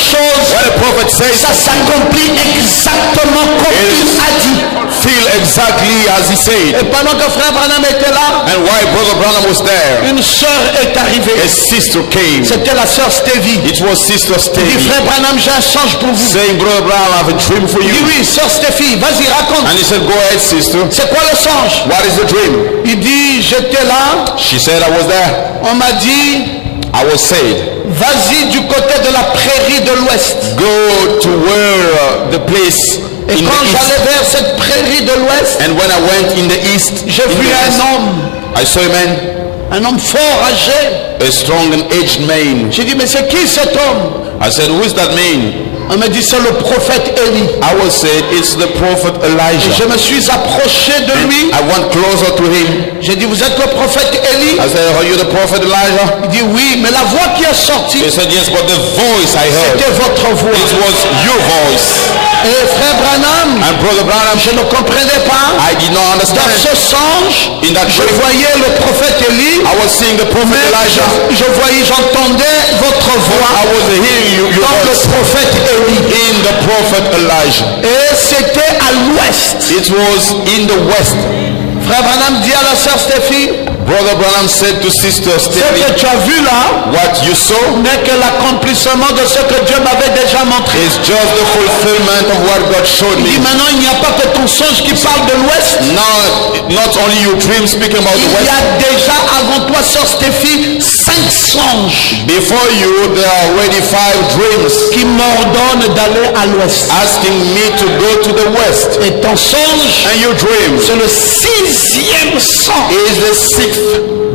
says ça s'accomplit exactement comme il a dit. feel exactly as he said. Et pendant que frère Branham était là, And while Brother Branham was there, une sœur est arrivée. a sister came. C'était la sœur Stevie. It was Sister Il dit, Stevie frère Branham, j'ai un songe pour vous. saying, Brother Branham, I have a dream for Il dit, you. oui, sœur Stevie, vas-y, raconte. And he said, go ahead, sister. C'est quoi le songe? What is the dream? Il dit, j'étais là, She said, I was there. on m'a dit, I was said, vas-y du côté de la prairie de l'ouest. go to where the place Et in quand the east. j'allais vers cette prairie de l'ouest, And when I went in the east, j'ai in vu the east, un homme I saw a man, fort âgé. a strong and aged man. J'ai dit, mais c'est qui cet homme? I said, who is that man? On m'a dit, c'est le prophète Élie. I was said, it's the prophet Et Elijah. je me suis approché de lui. I went closer to him. J'ai dit, vous êtes le prophète Élie? I said, are you the prophet Elijah? Il dit, oui, mais la voix qui est sortie, He said, yes, but the voice I heard, c'était votre voix. it was your voice. Et frère Branham, And Brother Branham, je ne comprenais pas. I did not Dans understand. ce songe, In that je dream, voyais le prophète Élie, I was seeing the prophet mais Elijah. j'entendais votre I voix was hearing your dans le voice prophète Élie. in the prophet Elijah. Et c'était à l'ouest. It was in the west. Frère Branham dit à la sœur Stéphie, Brother Branham said to Sister ce Stevie, que tu as vu là what you saw n'est que l'accomplissement de ce que Dieu m'avait déjà montré. is just the fulfillment of what God showed Il dit me. maintenant il n'y a pas que ton songe qui parle de l'ouest. Now, not only your dream speaking about Il the y west, a déjà avant toi, sœur Stéphie, 5 songes before you there are already 5 dreams qui m'ordonnent d'aller à l'ouest. asking me to go to the west. Et ton songe, And your dream c'est le 6e songe. is the 6th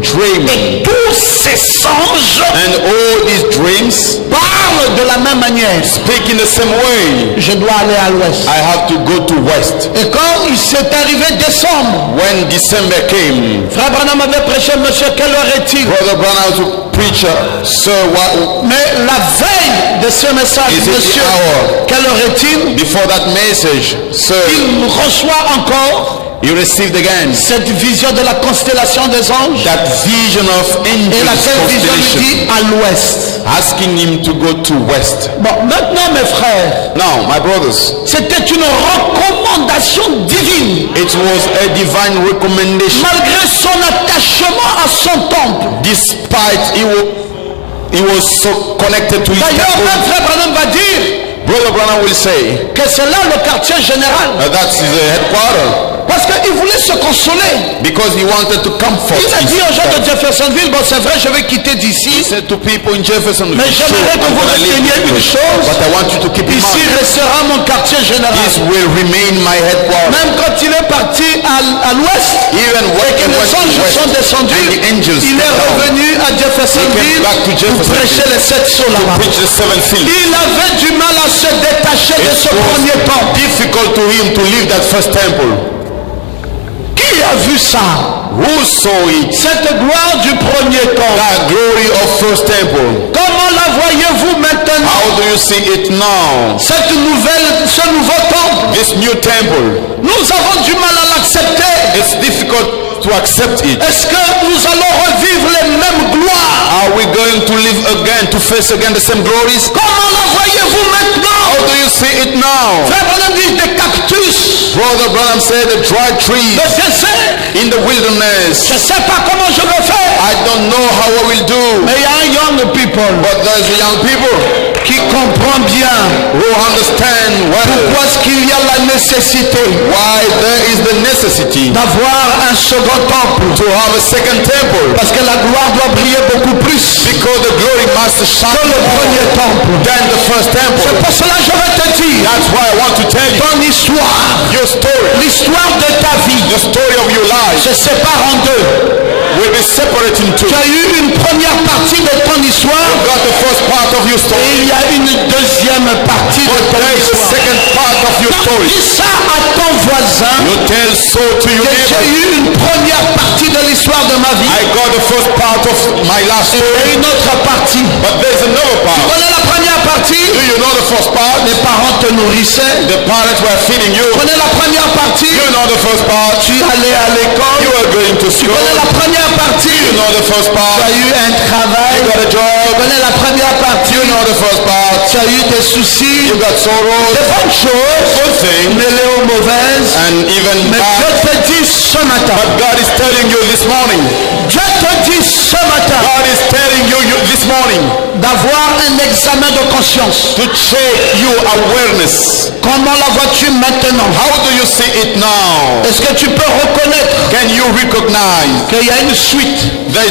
dream. Et tous ces songes And all these dreams parlent de la même manière. speak in the same way. Je dois aller à l'ouest. I have to go to west. Et quand il s'est arrivé décembre, When December came, frère Branham avait prêché, monsieur, quelle heure est-il? Brother Branham to preach, sir, what, Mais la veille de ce message, Is it the monsieur, hour? quelle heure est-il? before that message, sir, Il reçoit encore he received again cette vision de la constellation des anges. that vision of Et angels laquelle vision lui constellation, dit à l'ouest. asking him to go to west. Bon, maintenant mes frères, Now, my brothers, c'était une recommandation divine. it was a divine recommendation. Malgré son attachement à son temple. Despite he was so connected to his D'ailleurs, temple, même frère Branham va dire Brother Branham will say que c'est là le quartier général. that's his headquarters, Parce qu'il voulait se consoler. because he wanted to comfort. Il a dit aux gens de He Jeffersonville, bon c'est vrai, je vais quitter d'ici, said to people in Jefferson, mais j'aimerais que vous reteniez une chose. but I want you to keep in Ici mind, restera mon quartier général. this will remain my headquarters. Même quand il est parti à l'ouest, Even when et que he les went to anges west sont descendus, and the angels il est came down revenu à Jeffersonville back to pour Jeffersonville prêcher les 7 sauts to là-bas. preach the 7th seal. Il avait du mal à se détacher de It ce premier was temple. difficult to him to leave that first temple. Qui a vu ça? Who saw it? Cette gloire du premier temple. That glory of first temple. Comment la voyez-vous maintenant? How do you see it now? Ce nouveau temple. This new temple. Nous avons du mal à l'accepter. It's difficult to accept it. Est-ce que nous allons revivre les mêmes gloires? Are we going to live again, to face again the same glories? Comment la voyez-vous maintenant? How do you see it now? Frère Branham dit des cactus, Brother Branham said the dry trees le désert. in the wilderness. Je ne sais pas comment je vais faire. I don't know how I will do. Mais il y a un young people But there's a young people qui comprend bien who understand well pourquoi est-ce qu'il y a la nécessité why there is the necessity d'avoir un second temple. to have a second temple. Parce que la gloire doit briller beaucoup plus Because the glory must shine que le premier more temple. than the first C'est temple. pour cela que je vais te dire, That's why I want to tell you ton histoire, your story, l'histoire de ta vie, the story of your life se sépare en deux. will be separated in two. Tu as eu une première partie de ton histoire You got the first part of your et story, il y a une deuxième partie de but ton there is the histoire. second part of your story. Dis ça à ton voisin You tell so to your que j'ai neighbor. eu une première partie de l'histoire de ma vie I got the first part of my last et story, une autre partie. but there's another Tu part. connais la première partie? Do you know the first part? Les parents te nourrissaient. The parents were feeding you. Tu connais la première partie? You know the first part. Tu allais à l'école. You were going to Tu school. connais la première partie? You know the first Tu part. as eu un You travail. got a Tu job. connais la première partie? You know the first part. Tu as eu des soucis, You got sorrow, des bonnes choses, good things, mêlées aux mauvaises. and even Mais Dieu bad. te dit ce matin, But God is telling you this morning. Dieu te dit ce matin God is telling you this morning d'avoir un examen de conscience. to check your awareness. Comment la vois-tu maintenant? How do you see it now? Est-ce que tu peux reconnaître Can you recognize qu'il y a une suite? there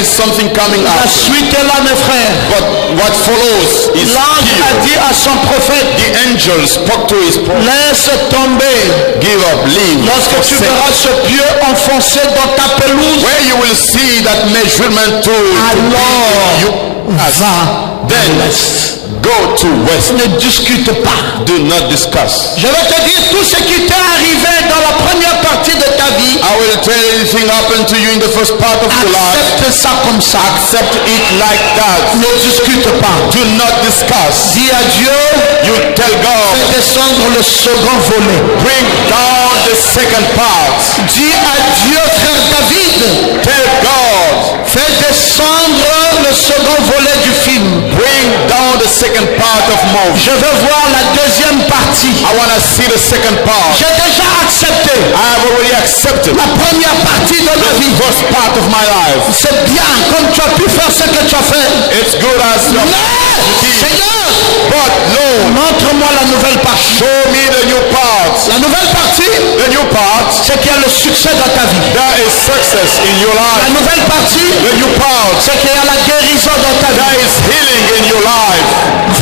is something coming La up? suite est là, mes frères. But what follows is L'ange a here. dit à son prophète, The angel spoke to his prophet. laisse tomber. Give up, leave. Lorsque tu forsake. verras ce pieu enfoncé dans ta pelouse, Where you will see that measurement tool alors you va then à l'est. go to west. Ne discute pas. Do not discuss. Je vais te dire tout ce qui t'est arrivé dans la première partie de ta vie. I will tell you anything happened to you in the first part of your life. Accepte ça comme ça. Accept it like that. Ne discute pas. Do not discuss. Dis à Dieu, You tell God, fais descendre le second volet. bring down the second part. Dis à Dieu, frère David, Tell God, fais descendre le second volet du film. bring down the second part of movie. Je veux voir la deuxième partie. I want to see the second part. J'ai déjà accepté I have already accepted la première partie de ma vie. the first part of my life. C'est bien comme tu as pu faire ce que tu as fait. It's good as you Mais, Seigneur, but Lord, montre-moi la nouvelle partie. show me the new part. La nouvelle partie, The new part, c'est qu'il y a le succès dans ta vie. there is success in your La life. nouvelle partie, The new part, c'est qu'il y a la guérison dans ta there vie. is healing in your life.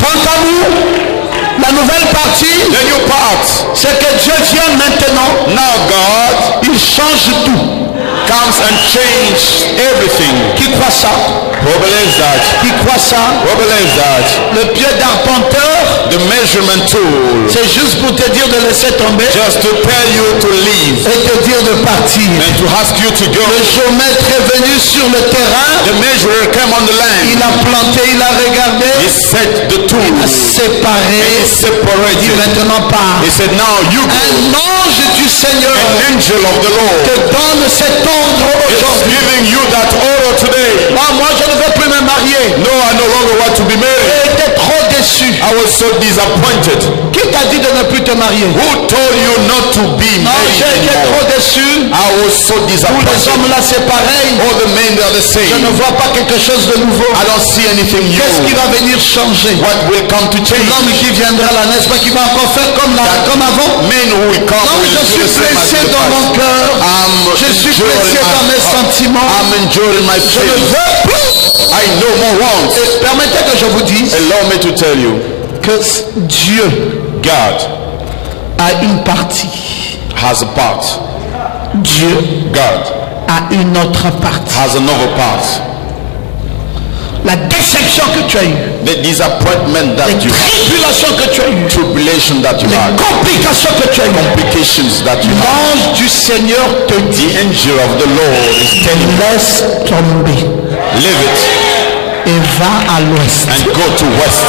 Fantamou, la nouvelle partie, The new part, c'est que Dieu vient maintenant, now God il change tout. comes and change everything. Qui croit ça? Who believes that? Qui croit ça? Who believes that? Le pied d'arpenteur, The measurement tool, c'est juste pour te dire de laisser tomber just to tell you to leave et te dire de partir. and to ask you to go. Le géomètre est venu sur le terrain, The measurer came on the land. il a planté, il a regardé, He set the tool. il a And he séparé, il dit separated. maintenant pas. He said, now you go. Un ange du Seigneur An angel of the Lord te donne cet ordre is aujourd'hui. giving you that order today. Ah, moi je ne veux plus me marier. No, I no longer want to be married. J'ai été trop déçu. I was so disappointed. Qui t'a dit de ne plus te marier? Who told you not to be Non, j'ai married été trop anymore? déçu. I was so Tous les disappointed. hommes là c'est pareil. All the men are the Je ne same. vois pas quelque chose de nouveau. I don't see anything Qu'est-ce qui new. va venir changer? What will come to change? L'homme qui viendra là, n'est-ce pas, qui va encore faire comme avant? Men who will come Non, will je do suis the same as blessé in the dans mon past. cœur. Je suis blessé dans mes sentiments. I'm enjoying my Je ne faith. veux plus. I no more want. Et permettez que je vous dise Allow me to tell you, que Dieu God a une partie. has a part. Dieu God a une autre partie. has another part. La déception que tu as eue, The disappointment that les you have, tribulations que tu as eues, tribulation that you les had, complications que tu as eues, complications that you have. l'ange du Seigneur te dit, The angel of the Lord is telling you, laisse tomber leave it et va à l'ouest. and go to west.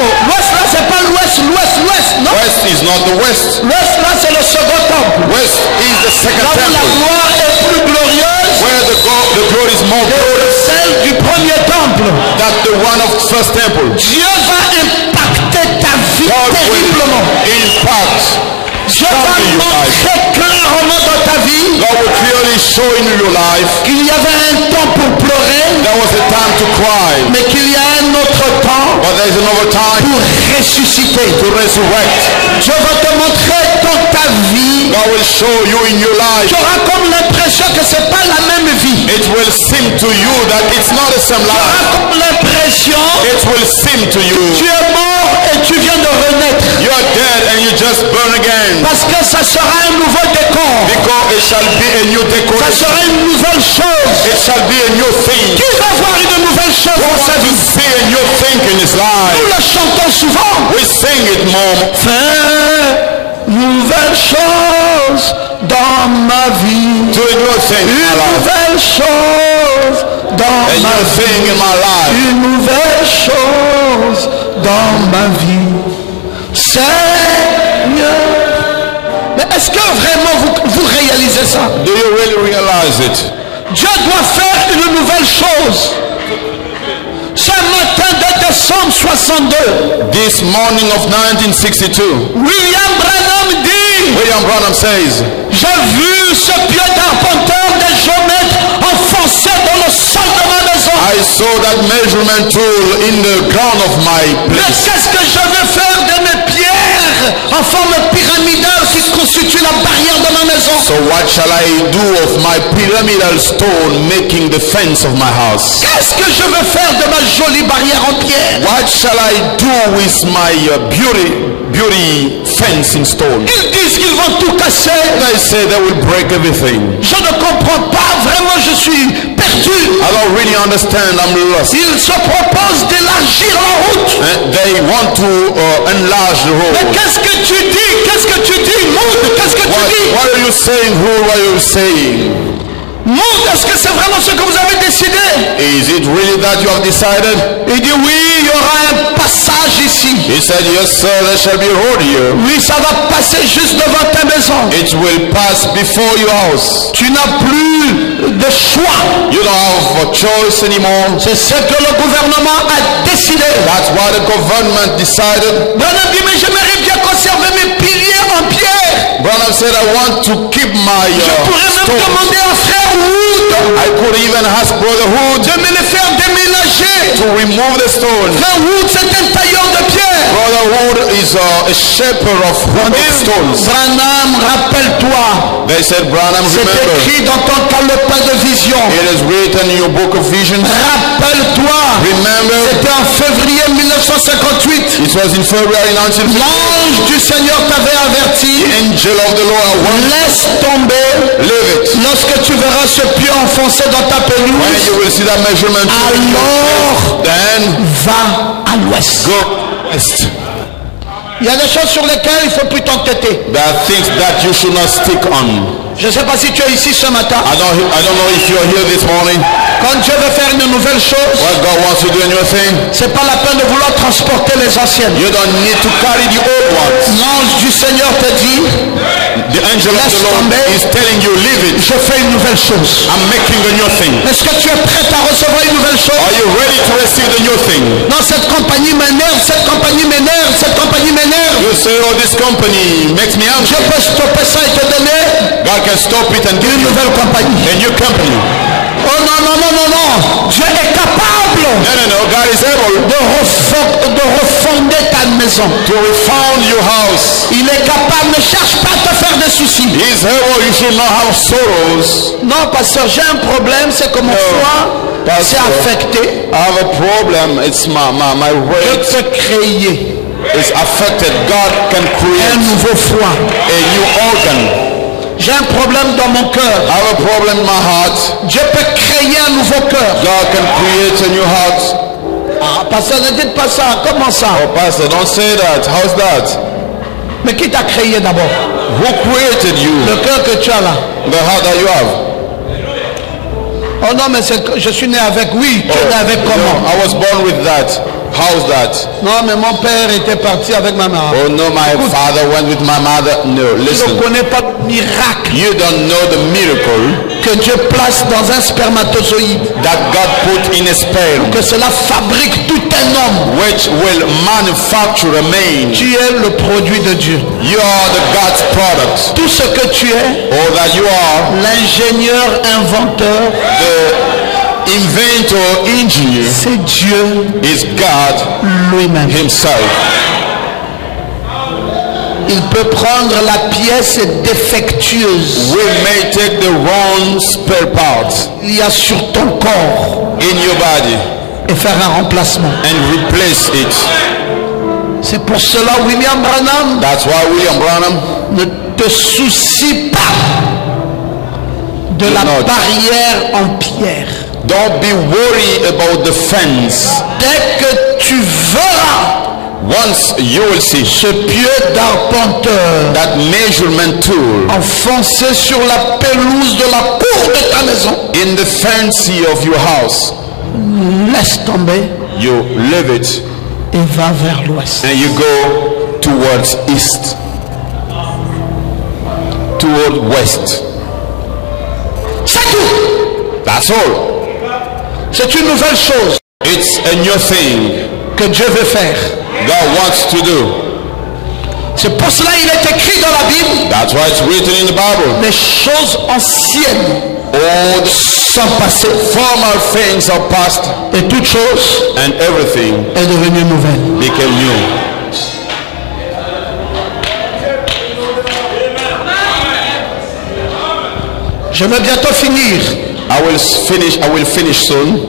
Oh, l'ouest là, c'est pas l'ouest, non. West is not the west. L'ouest là, c'est le second temple. West is the second Là où la temple, gloire est plus glorieuse where the glory is more que glorious celle du premier temple. than the one of first temple. Dieu va impacter ta vie God terriblement. will impact. Dieu va montrer clairement dans ta vie God will clearly show in your life qu'il y avait un temps pour pleurer, there was a time to cry, mais qu'il y a un autre temps but there is another time pour ressusciter. to resurrect. Dieu va te montrer dans ta vie. God will show you in your life. Tu auras comme l'impression que c'est pas la même vie. It will seem to you that it's not the same Tu auras life. comme l'impression It will seem to tu you es mort et tu viens de renaître. you are dead and you just burn again, Parce que ça sera un nouveau décor. because it shall be a new Ça decoration. sera une nouvelle chose. It shall be a new thing. Qui va voir une nouvelle chose Who dans sa wants to vie? see a new thing in his Nous life? le chantons souvent. We sing it more. Fais nouvelle chose dans ma vie. Do a new thing in Une my life. nouvelle chose dans A ma new vie. thing in my life. Une nouvelle chose dans ma vie. Seigneur. Mais est-ce que vraiment vous réalisez ça? Do you really realize it? Dieu doit faire une nouvelle chose. Ce matin, dès tes Psaume 62. This morning of 1962, William Branham dit, William Branham says, j'ai vu ce pied d'arpenteur de géomètre enfoncé dans le sol de ma maison. I saw that measurement tool in the ground of my Mais place. qu'est-ce que je vais faire de mes pierres en forme pyramidale qui constituent la barrière de ma maison? So what shall I do of my pyramidal stone making the fence of my house? Qu'est-ce que je vais faire de ma jolie barrière en pierre? What shall I do with my beauty fence in stone? Ils disent qu'ils vont tout casser. They say they will break everything. Je ne comprends pas, vraiment je suis perdu. I don't really understand, I'm lost. Ils se proposent d'élargir la route. They want to enlarge the Mais road. qu'est-ce que tu dis? Qu'est-ce que tu dis? Monde, qu'est-ce que tu dis? What are you saying? Who are you saying? Monde, est-ce que c'est vraiment ce que vous avez décidé? Is it really that you have decided? Il dit oui, il y aura un passage ici. He said, yes sir, there shall be a road here. Oui, ça va passer juste devant ta maison. It will pass before your house. Tu n'as plus de choix. You don't have a choice anymore. C'est ce que le gouvernement a décidé. That's why the government decided. Branham dit, mais j'aimerais bien conserver mes piliers en pierre. Branham said, I want to keep my Je pourrais même stones. demander à frère Wood I could even ask Brother Hood de me les faire déménager. to remove the stone. Frère Wood, c'est un tailleur de pierre. Brother Hood is a shepherd of stones. Branham, rappelle-toi. They said, Branham, C'est remember, écrit dans ton calepin de vision. it is written in your book of visions. Rappelle-toi. Remember, C'était en février 1958. it was in February 1950. L'ange du Seigneur t'avait averti. The angel of the Lord warned, Laisse tomber. leave it. Lorsque tu verras ce pied enfoncé dans ta When pelouse, you will see that measurement, alors then va à l'ouest. go west. Il y a des choses sur lesquelles il faut plus t'entêter. There are things that you should not stick on. Je ne sais pas si tu es ici ce matin. I don't know if you're here this morning. Quand Dieu veut faire une nouvelle chose, What God wants to do a new thing, c'est pas la peine de vouloir transporter les anciennes. you don't need to carry the old ones. L'ange du Seigneur te dit, The angel of the Lord is telling you, leave it. je fais une nouvelle chose. I'm making a new thing. Est-ce que tu es prête à recevoir une nouvelle chose? Are you ready to receive the new thing? Non, cette compagnie m'énerve, cette compagnie m'énerve, cette compagnie m'énerve. You say, oh, this company makes me Je angry. peux stopper ça et te donner God can stop it and give une you nouvelle compagnie. a new company. Oh non, non, non, non, non. Dieu est capable No. God is able de refonder ta maison. to refound your house. Il est capable, ne cherche pas à te faire des soucis. He is able. You should not have sorrows. Non, pasteur, j'ai un problème, c'est que mon foie s'est Pastor, affecté. I have a problem. It's my Je rate peux créer is affected. God can un create nouveau foie. a new organ. J'ai un problème dans mon cœur. I have a problem in my heart. Dieu peut créer un nouveau cœur. God can create a new heart. Ah, pasteur, ne dites pas ça. Comment ça? Oh, Pastor, don't say that. How's that? Mais qui t'a créé d'abord? Who created you? Le cœur que tu as là. The heart that you have. Oh non, mais je suis né avec. Oui, tu es né avec comment? I was born with that. How's that? Non, mais mon père était parti avec ma mère. Oh no, my father went with my mother. No, Tu listen. ne connais pas le miracle You don't know the miracle que Dieu place dans un spermatozoïde. that God put in a sperm, Que cela fabrique tout un homme. which will manufacture a man. Tu es le produit de Dieu. You are the God's product. Tout ce que tu es, Or that you are l'ingénieur, inventeur, the inventor, engineer, c'est Dieu is God lui-même. himself. Il peut prendre la pièce défectueuse We may take the wrong spare part qu'il y a sur ton corps in your body et faire un remplacement. and replace it. C'est pour cela, William Branham, That's why William Branham, ne te soucie pas de la not. barrière en pierre. don't be worried about the fence. Dès que tu verras Once you will see ce pieu d'arpenteur that measurement tool enfoncé sur la pelouse de la cour de ta maison, in the fence of your house, laisse tomber you leave it et va vers l'ouest. and you go towards east, toward west. C'est tout. That's all. C'est une nouvelle chose. It's a new thing. que Dieu veut faire. God wants to do. C'est pour cela qu'il est écrit dans la Bible. That's why it's written in the Bible. Les choses anciennes All the sont passées. former things are past, Et toute chose and everything est devenue nouvelle. became new. Je vais bientôt finir. I will finish soon.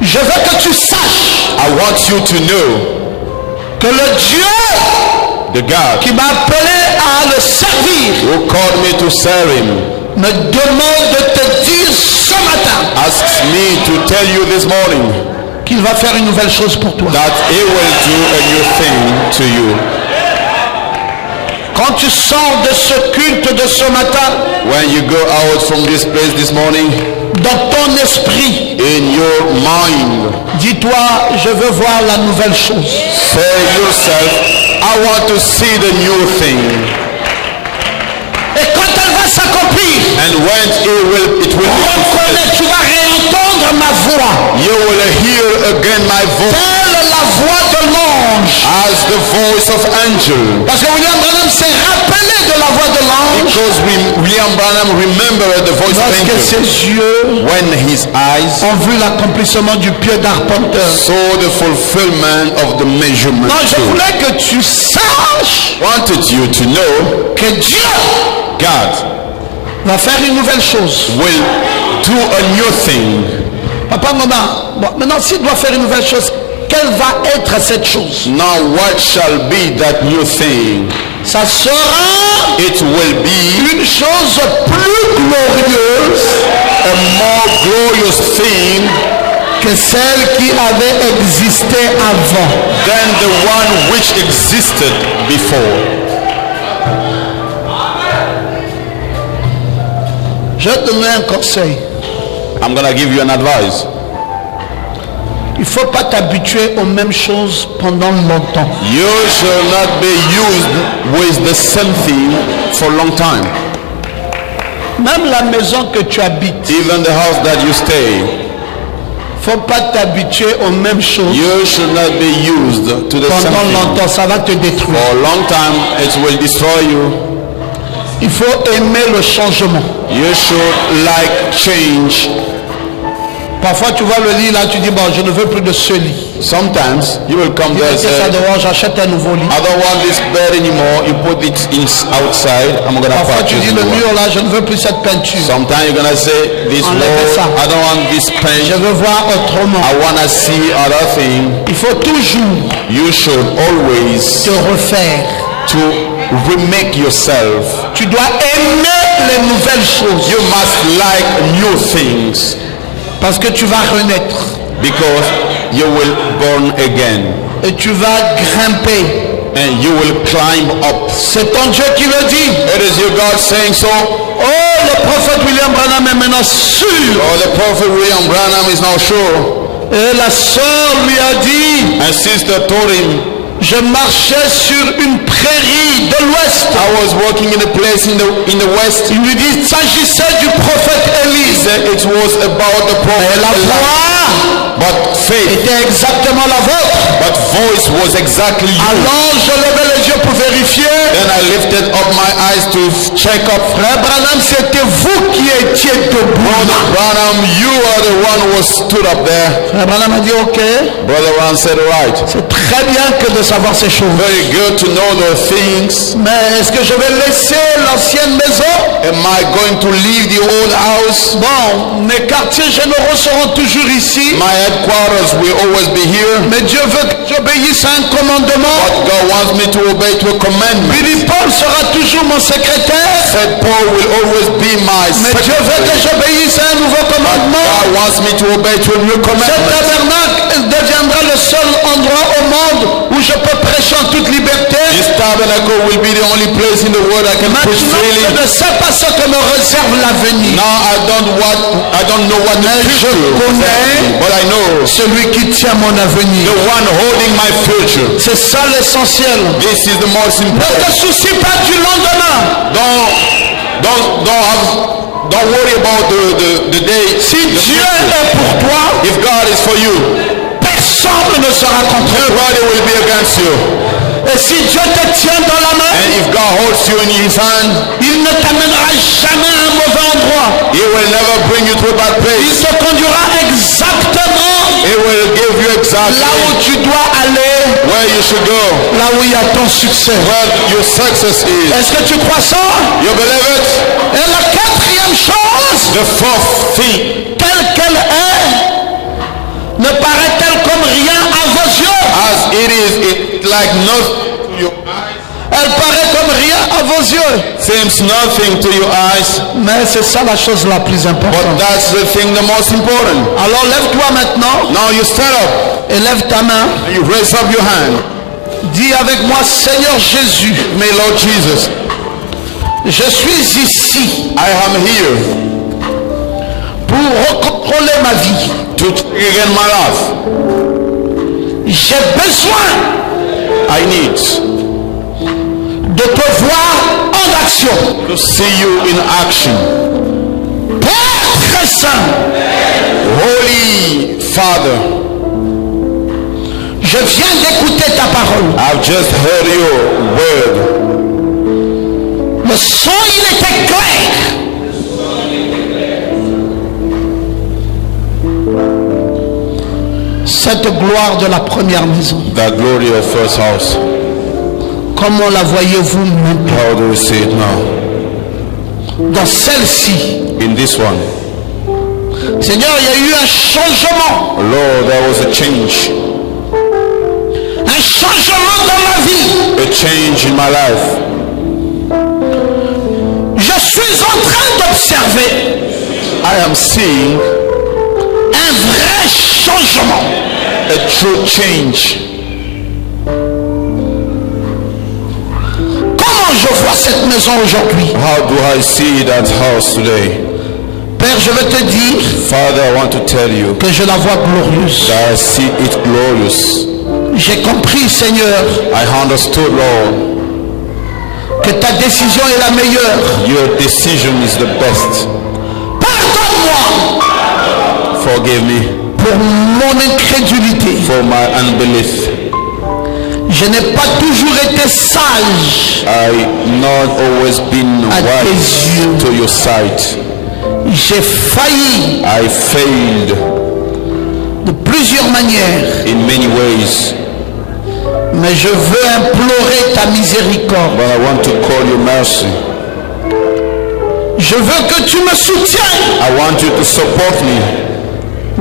Je veux que tu saches I want you to know que le Dieu the God qui m'a appelé à le servir who called me to serve him me demande de te dire ce matin asks me to tell you this morning qu'il va faire une nouvelle chose pour toi. that he will do a new thing to you. Quand tu sors de ce culte de ce matin, When you go out from this place this morning, dans ton esprit, in your mind, dis-toi, je veux voir la nouvelle chose. say yourself, I want to see the new thing. Et quand elle va s'accomplir, And when it will be reconnais, tu vas réentendre ma voix. you will hear again my voice Telle la voix de l'ange. as the voice of angel. Parce que William Branham s'est rappelé de la voix de l'ange Because William Branham remembered the voice of lorsque angel ses yeux when his eyes ont vu l'accomplissement du pied d'arpenteur. saw the fulfillment of the measurement. Non, je tool. voulais que tu saches Wanted you to know que Dieu God va faire une nouvelle chose. will do a new thing. Papa, maman, bon, maintenant s'il doit faire une nouvelle chose, quelle va être cette chose? Now what shall be that new thing? Ça sera It will be une chose plus glorieuse a more glorious thing que celle qui avait existé avant. than the one which existed before. Je vais te donner un conseil. I'm going to give you an advice. Il ne faut pas t'habituer aux mêmes choses pendant longtemps. You shall not be used with the same thing for a long time. Même la maison que tu habites, Even the house that you stay, il ne faut pas t'habituer aux mêmes choses you should not be used to the same pendant thing. longtemps. Ça va te détruire. For a long time, it will destroy you. Il faut aimer le changement. You should like change. Parfois tu vois le lit là, tu dis bon, je ne veux plus de ce lit. Sometimes you will come there and C'est ça say, dehors, j'achète un nouveau lit. I don't want this bed anymore. You put it outside. I'm going to Parfois tu purchase dis le one. mur là, je ne veux plus cette peinture. Sometimes you're going to say, this Enlevez ça. wall, I don't want this Je paint. veux voir autrement. I want to see other thing. Il faut toujours You should always te refaire. to remake yourself. Tu dois aimer les nouvelles choses. You must like new things Parce que tu vas renaître. because you will born again Et tu vas grimper. and you will climb up. C'est ton Dieu qui le dit. It is your God saying so. Oh, le prophète William Branham est maintenant sûr. Oh, the prophet William Branham is now sure. Et la sœur lui a dit, And sister told him, je marchais sur une prairie de l'ouest. I was walking in a place in the west. Il lui dit, il s'agissait du prophète He Élie. said it was about the Et prophet la Elijah. voix But faith, était exactement la vôtre. but voice was exactly you. Alors je levai les yeux pour vérifier. Then I lifted up my eyes to check up. Frère Branham, c'était vous qui étiez debout. Brother Branham, you are the one who stood up there. Frère Branham a dit, ok, Brother Branham said, right. c'est très bien que de savoir ces choses. Very good to know the things. Mais est-ce que je vais laisser l'ancienne maison? Am I going to leave the old house? Bon, mes quartiers généraux seront toujours ici. My headquarters will always be here. Mais Dieu veut que j'obéisse à un commandement. But God wants me to obey to a commandment. Billy Paul sera toujours mon secrétaire. Said Paul will always be my Mais Dieu veut que secretary. j'obéisse à un nouveau commandement. God wants me to obey to a new Ce commandment. tabernacle deviendra le seul endroit au monde où je peux prêcher en toute liberté. This tabernacle will be the only place in the world I can preach Maintenant, freely. je ne sais pas ce que me réserve l'avenir. Now I don't know what the Mais je future connais but I know celui qui tient mon the avenir. one holding my future. C'est ça l'essentiel. This is the most Ne important. te soucie pas du lendemain. Don't worry about the day. Si the Dieu future. est pour toi, If God is for you, personne ensemble ne sera contre toi. Nobody will be against you. Et si Dieu te tient dans la main, And if God holds you in his hand, il ne t'amènera jamais à un mauvais endroit. he will never bring you to a bad Il place. te conduira exactement He will give you exactly là où tu dois aller, where you should go, là où il y a ton succès. where your success is. Est-ce que tu crois ça? You believe it? Et la quatrième chose, The fourth thing, telle qu'elle est, ne paraît-elle comme rien à vos yeux? as it is, like nothing to your eyes. Elle paraît comme rien à vos yeux. Seems nothing to your eyes, Mais c'est ça la chose la plus but importante. that's the thing the most important. Alors lève-toi maintenant Now you stand up et lève ta main. and you raise up your hand. Dis avec moi, Seigneur Jésus, May Lord Jesus, je suis ici I am here pour recontrôler ma vie. to check again my life. J'ai besoin I need de te voir en action. to see you in action. Père très saint, Holy Father, je viens d'écouter ta parole. I've just heard your word. Le son, il était clair. Cette gloire de la première maison, The glory of first house. comment la voyez-vous maintenant? How do we see it now? Dans celle-ci, In this one, Seigneur, il y a eu un changement. Lord, there was a change. Un changement dans ma vie. A change in my life. Je suis en train d'observer I am seeing un vrai changement. a true change. Comment je vois cette maison aujourd'hui? How do I see that house today? Père, je veux te dire Father, I want to tell you que je la vois glorieuse. that I see it glorious. J'ai compris, Seigneur, I understood, Lord, que ta décision est la meilleure. your decision is the best. Pardonne-moi Forgive me pour mon incrédulité. for my unbelief. Je n'ai pas toujours été sage I not always been à tes wise yeux. to your sight. J'ai failli I failed de plusieurs manières, in many ways, mais je veux implorer ta miséricorde. but I want to call you mercy. Je veux que tu me soutiennes I want you to support me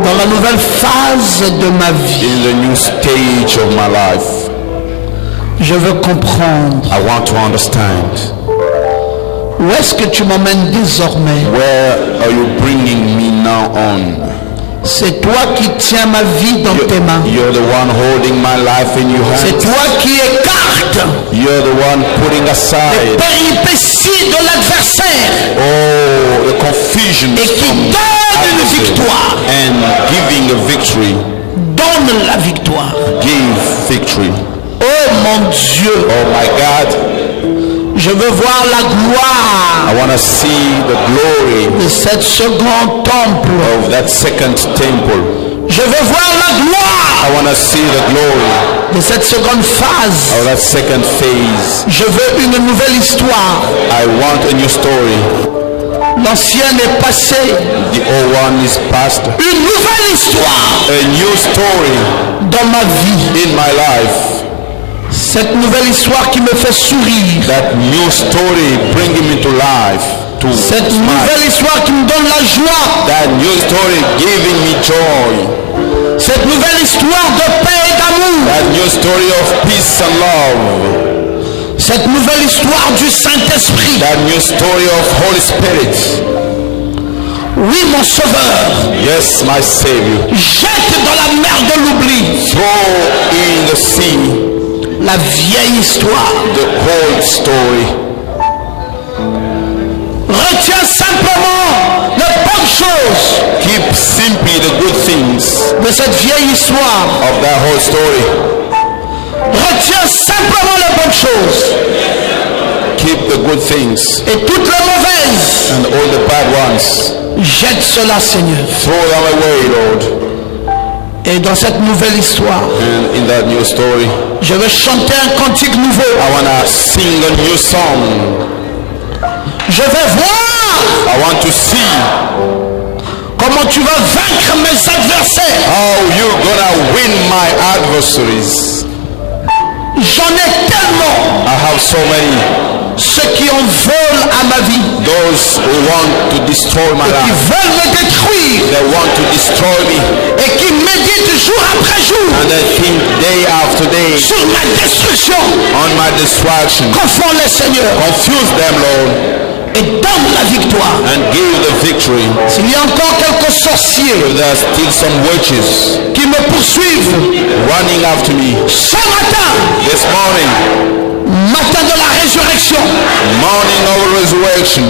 dans la nouvelle phase de ma vie. in the new stage of my life. Je veux comprendre I want to understand. où est-ce que tu m'emmènes désormais. Where are you bringing me now on? C'est toi qui tiens ma vie dans tes mains. You're the one holding my life in your C'est hands. toi qui écartes You're the one putting les aside, péripéties de l'adversaire oh, the confusion et qui donne une victoire. and giving a victory. Donne la victoire. Give victory. Oh mon Dieu, Oh my God, je veux voir la gloire I want to see the glory de cette second temple. of that second temple. Je veux voir la gloire I want to see the glory de cette seconde phase. of that second phase. Je veux une nouvelle histoire. I want a new story. L'ancien est passé. The old one is past. Une nouvelle histoire A new story dans ma vie. in my life. Cette nouvelle histoire qui me fait sourire. That new story bringing me to life. To Cette smile. nouvelle histoire qui me donne la joie. That new story giving me joy. Cette nouvelle histoire de paix et d'amour. That new story of peace and love. Cette nouvelle histoire du Saint-Esprit. That new story of Holy Spirit. Oui, mon Sauveur. Yes, my Savior. Jette dans la mer de l'oubli Throw in the sea la vieille histoire. the whole story. Retiens simplement les bonnes choses Keep simply the good things de cette vieille histoire. of that whole story. Retiens simplement les bonnes choses. Keep the good things Et toutes les mauvaises, and all the bad ones. jette cela, Seigneur. Throw them away, Lord. Et dans cette nouvelle histoire, And in that new story, je vais chanter un cantique nouveau. I want to sing a new song. Je vais voir I want to see comment tu vas vaincre mes adversaires. how you're gonna win my adversaries. J'en ai tellement. I have so many. Ceux qui en veulent à ma vie, Those who want to destroy my qui life. veulent me détruire They want to destroy me. et qui méditent jour après jour And they think day after day sur ma destruction. on my distraction. Confonds-les, Seigneur, Confuse them, Lord, et donne la victoire. and give the victory. S'il y a encore quelques sorciers If there are still some witches qui me poursuivent running after me, ce matin, this morning, matin de la résurrection, morning of resurrection,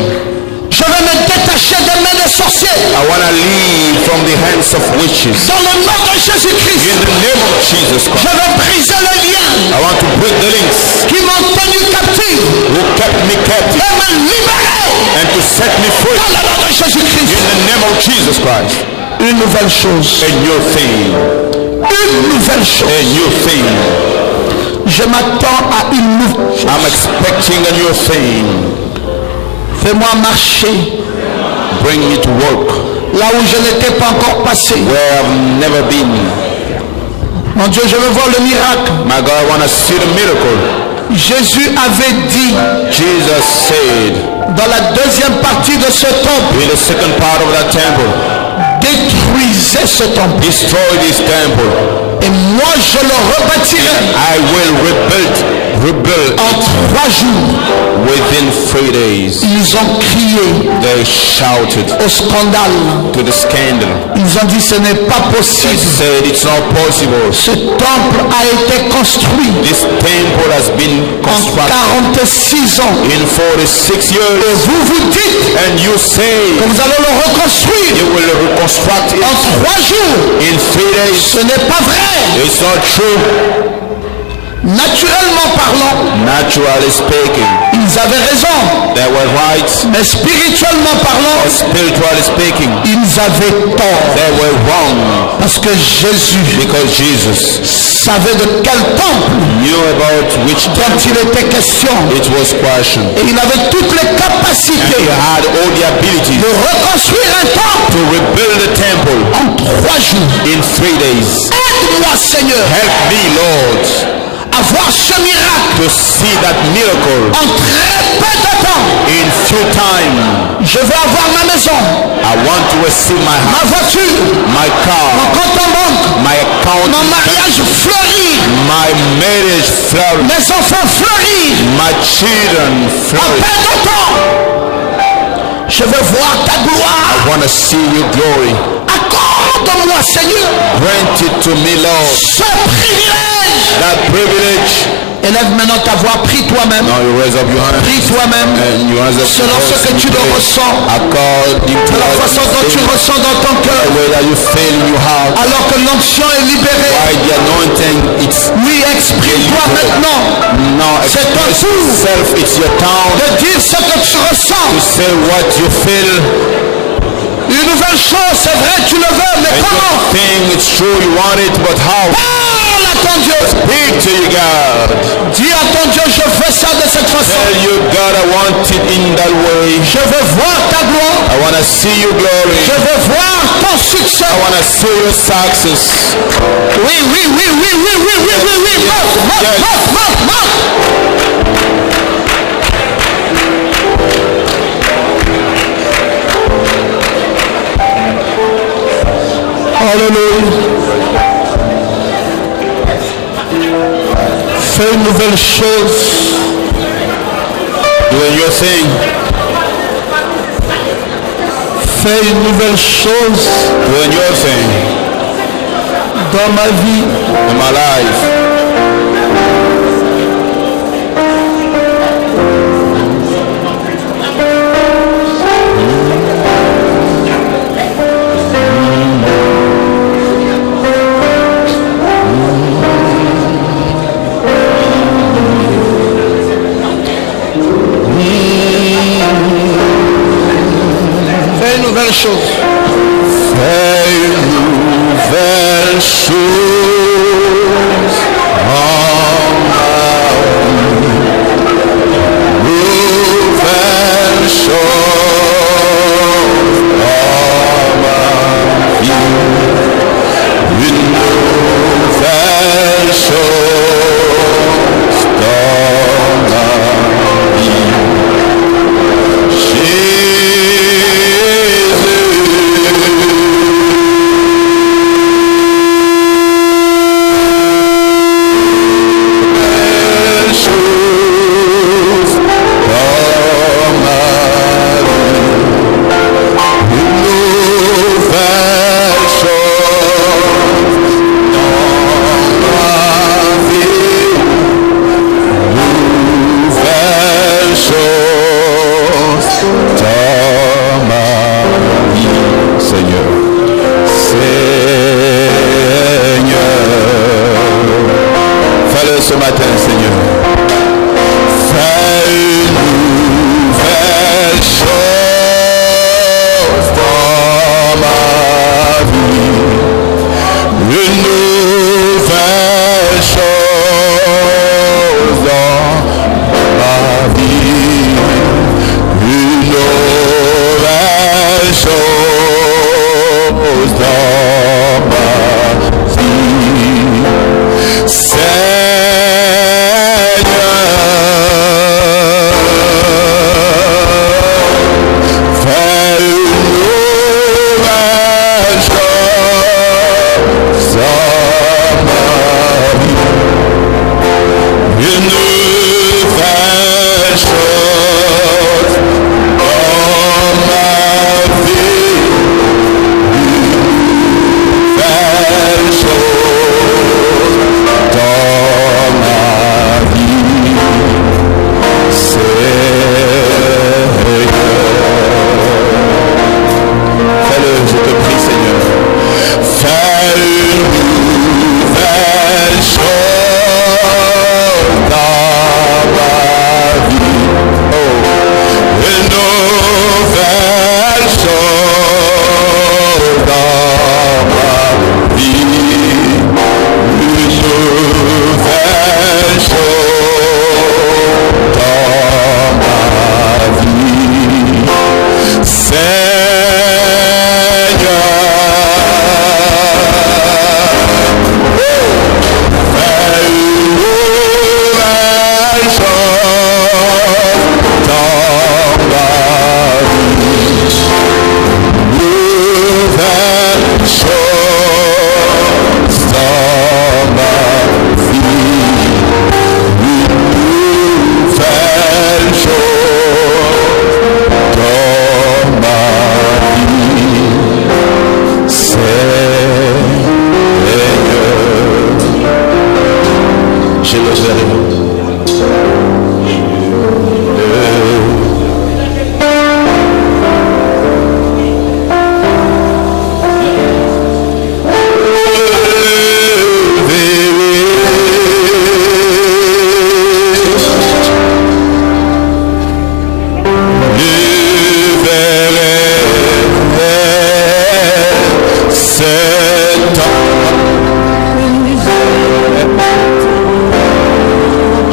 je vais me détacher des mains des sorciers I want to leave from the hands of witches. dans le nom de Jésus-Christ. In the name of Jesus Je Christ, vais briser les liens I want to break the links qui m'ont tenu captif who kept me captive et me libérer and to set me free. dans le nom de Jésus-Christ. In the name of Jesus Christ, Une nouvelle chose, a new thing, une nouvelle chose. a new thing. Je m'attends à une nouvelle chose. I'm expecting a new thing. Fais-moi marcher Bring me to work là où je n'étais pas encore passé. where I've never been. Mon Dieu, je veux voir le miracle. My God, I want to see the miracle. Jésus avait dit Jesus said dans la deuxième partie de ce temple, in the second part of that temple, détruisez ce temple destroy this temple. et moi je le rebâtirai I will rebuild en 3 jours. within 3 days. Ils ont crié They shouted au scandale. to the scandal. Ils ont dit ce n'est pas They possible. said it's not possible. Ce temple a été construit This temple has been en constructed 46 ans. in 46 Et years. vous vous dites And you say que vous allez le reconstruire you will reconstruct it en 3 jours. in 3 days. Ce n'est pas vrai. It's not true. Naturellement parlant, Naturally speaking, ils avaient raison. they were right. Mais spirituellement parlant, Spiritually speaking, ils avaient tort. they were wrong. Parce que Jésus Because Jesus savait de quel temple knew about which dont temple il était question. it was questioned. Et il avait toutes les And capacités he had all the abilities de reconstruire un temple to rebuild the temple en 3 jours. in 3 days. Aide-moi, Seigneur, Help me, Lord, à voir ce miracle to see that miracle en très peu de temps. in few time. Je veux avoir ma maison, I want to receive my ma house, voiture, my mon car, compte en banque, my account, mon mariage fleurir, my marriage flourish, mes enfants fleurir. my children En flourish. peu de temps, je veux voir ta gloire. I want to see your glory. Accorde-moi, Seigneur, Grant it to me, Lord. ce privilège. That privilege. Élève maintenant ta voix, prie toi-même. Now you raise up your hand Prie toi-même. and you raise up your Selon ce que tu le ressens, according to de la façon dont tu ressens dans ton cœur, the way that you feel in your heart. alors que l'onction est libérée. Why the anointing, it's Oui, exprime-toi maintenant. now C'est ton express tour yourself, it's your town de dire ce que tu to ressens. say what you feel. Une nouvelle chose, c'est vrai, tu le veux, mais And comment? you think it's true, you want it, but how? Parle à ton Dieu. Speak to you, God. Dis à ton Dieu, je veux ça de cette façon. Tell you, God, I want it in that way. Je veux voir ta gloire. I want to see your glory. Je veux voir ton succès. I want to see your success. Oui, oui, oui, oui, oui, oui, oui, oui, oui. Monte, Yes. monte, monte, monte, monte. Alléluia. Fais une nouvelle chose. Doing your thing. Fais une nouvelle chose Doing your thing dans ma vie. in my life. Fais une nouvelle chose. Fais une nouvelle chose. choses en ma vie, nouvelles choses en ma vie, une nouvelle chose dans ma vie. Ce matin, Seigneur, fais une nouvelle chose dans ma vie, une nouvelle chose dans ma vie, une nouvelle chose dans ma vie.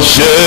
Je